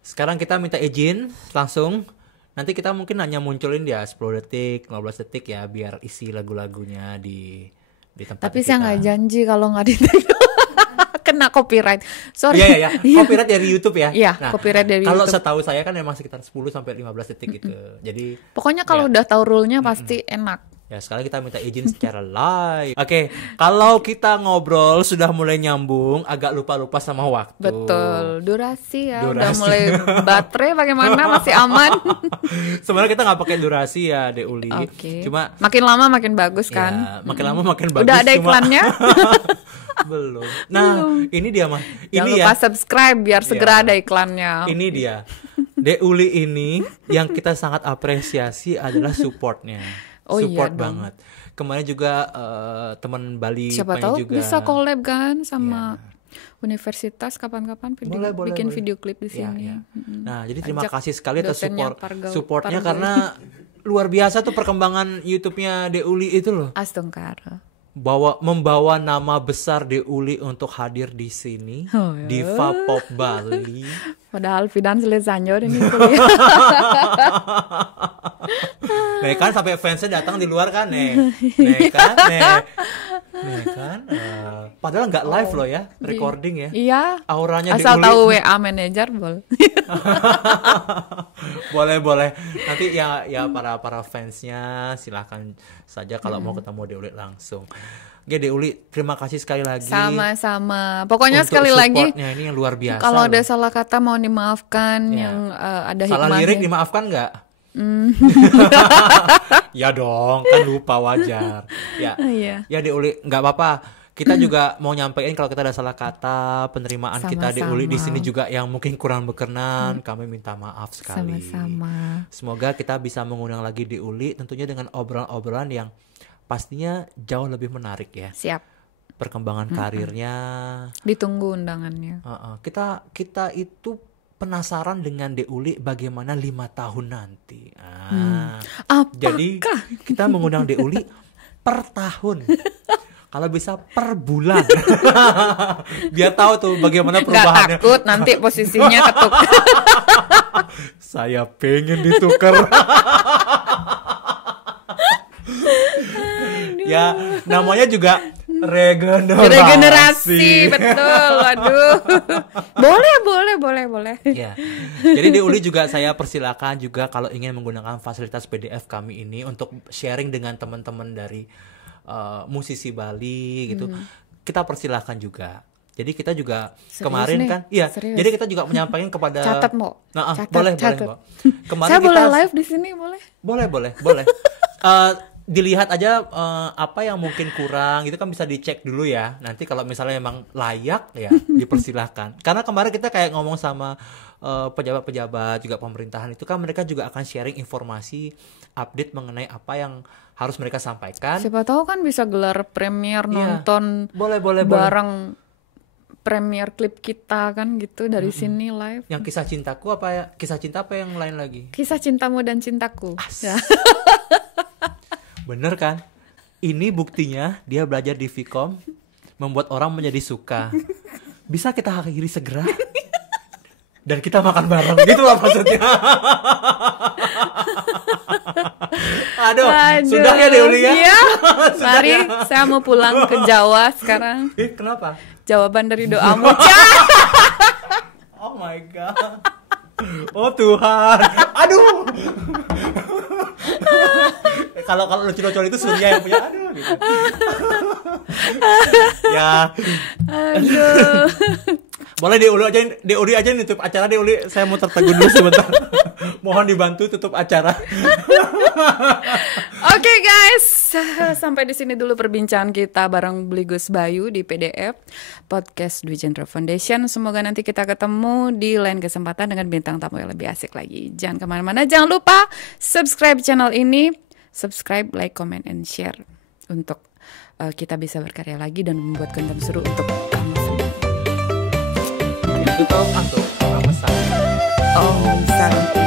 Sekarang kita minta izin langsung. Nanti kita mungkin hanya munculin ya 10 detik, 15 detik ya biar isi lagu-lagunya di tempat. Tapi saya nggak janji kalau nggak di kena copyright. Sorry. Iya. Copyright dari YouTube ya. Iya, copyright dari kalau YouTube. setahu saya kan memang sekitar 10 sampai 15 detik gitu. Jadi Pokoknya kalau udah tahu rule-nya pasti enak. ya sekarang kita minta izin secara live. Oke, kalau kita ngobrol sudah mulai nyambung, agak lupa-lupa sama waktu. Betul, durasi ya. Udah Durasi. mulai baterai bagaimana, masih aman. Sebenarnya kita nggak pakai durasi ya, De Uli. Oke. Cuma makin lama makin bagus kan. ya, makin lama makin bagus. Udah ada cuma- iklannya. Belum. Nah, ini dia mah. Jangan Ini lupa ya. subscribe biar segera Ya. ada iklannya. Ini dia. De Uli ini yang kita sangat apresiasi adalah supportnya. Oh iya Support dong. banget. Kemarin juga teman Bali Siapa Panya tahu juga. bisa collab kan sama universitas kapan-kapan Boleh, bikin boleh. video klip di Ya, sini. ya. Nah, jadi terima Ajak kasih sekali atas dosennya Pargal- supportnya Pargal. karena luar biasa tuh perkembangan YouTube-nya De Uli itu loh. Astungkara. Membawa nama besar De Uli untuk hadir di sini. Oh, ya. Diva Pop Bali. Padahal Fidan Selesanya ini kuliah. Nih kan sampai fansnya datang di luar kan nih kan. Padahal nggak live loh ya, recording ya. Iya. Auranya Asal De Uli. tahu WA manajer boleh. boleh. Nanti ya para fansnya silahkan saja kalau mau ketemu De Uli langsung. Oke De Uli, terima kasih sekali lagi. Sama-sama. Pokoknya untuk sekali lagi supportnya ini yang luar biasa. kalau ada loh. salah kata mau dimaafkan, Ya. yang ada Salah hikmahnya. lirik dimaafkan nggak? Ya dong, kan lupa wajar. Ya, Iya. ya De Uli nggak apa-apa. Kita juga mau nyampein kalau kita ada salah kata, penerimaan kita De Uli di sini juga yang mungkin kurang berkenan, kami minta maaf sekali. Sama-sama. Semoga kita bisa mengundang lagi De Uli tentunya dengan obrolan-obrolan yang pastinya jauh lebih menarik ya. Siap. Perkembangan karirnya. Ditunggu undangannya. Kita itu penasaran dengan De Uli bagaimana 5 tahun nanti. Apakah? Jadi kita mengundang De Uli per tahun. Kalau bisa per bulan. Biar tahu tuh bagaimana Nggak perubahannya. takut nanti posisinya ketuk. Saya pengen ditukar. Ya, namanya juga regenerasi. Betul. Waduh. Boleh. Ya. Jadi De Uli juga saya persilakan juga kalau ingin menggunakan fasilitas PDF kami ini untuk sharing dengan teman-teman dari musisi Bali gitu. Kita persilakan juga. Jadi kita juga Serius kemarin nih? kan, iya. Serius? Jadi kita juga menyampaikan kepada Catat, Mbok. boleh, Catat. Mbok. Kemarin Saya kita boleh live di sini, boleh? Boleh. Dilihat aja apa yang mungkin kurang itu kan bisa dicek dulu ya. Nanti kalau misalnya memang layak ya dipersilahkan. Karena kemarin kita kayak ngomong sama pejabat-pejabat juga pemerintahan itu kan mereka juga akan sharing informasi update mengenai apa yang harus mereka sampaikan. Siapa tahu kan bisa gelar premier nonton Boleh. bareng premier klip kita kan gitu dari sini live. Yang kisah cintaku apa ya? Kisah cinta apa yang lain lagi? Kisah cintamu dan cintaku. Ya. Bener kan? Ini buktinya dia belajar di Vkom, membuat orang menjadi suka. Bisa kita akhiri segera dan kita makan bareng, gitu lah maksudnya. Aduh, sudah ya Deuli ya? Iya. Mari, saya mau pulang ke Jawa sekarang. Kenapa? Jawaban dari doamu. Oh my god. Oh Tuhan. Aduh. Kalau lucu-lucu itu Surya yang punya. Aduh gitu. Ya. Aduh. Boleh Deuli aja nutup acara. Deuli, saya mau tertegun dulu sebentar. Mohon dibantu tutup acara. Oke guys, sampai di sini dulu perbincangan kita bareng Beli Gus Bayu di PDF Podcast Dwi Chandra Foundation. Semoga nanti kita ketemu di lain kesempatan dengan bintang tamu yang lebih asik lagi. Jangan kemana-mana, jangan lupa subscribe channel ini, subscribe, like, comment, and share untuk kita bisa berkarya lagi dan membuat konten seru untuk kamu semua. Itu tahu untuk pesan. Om Santi.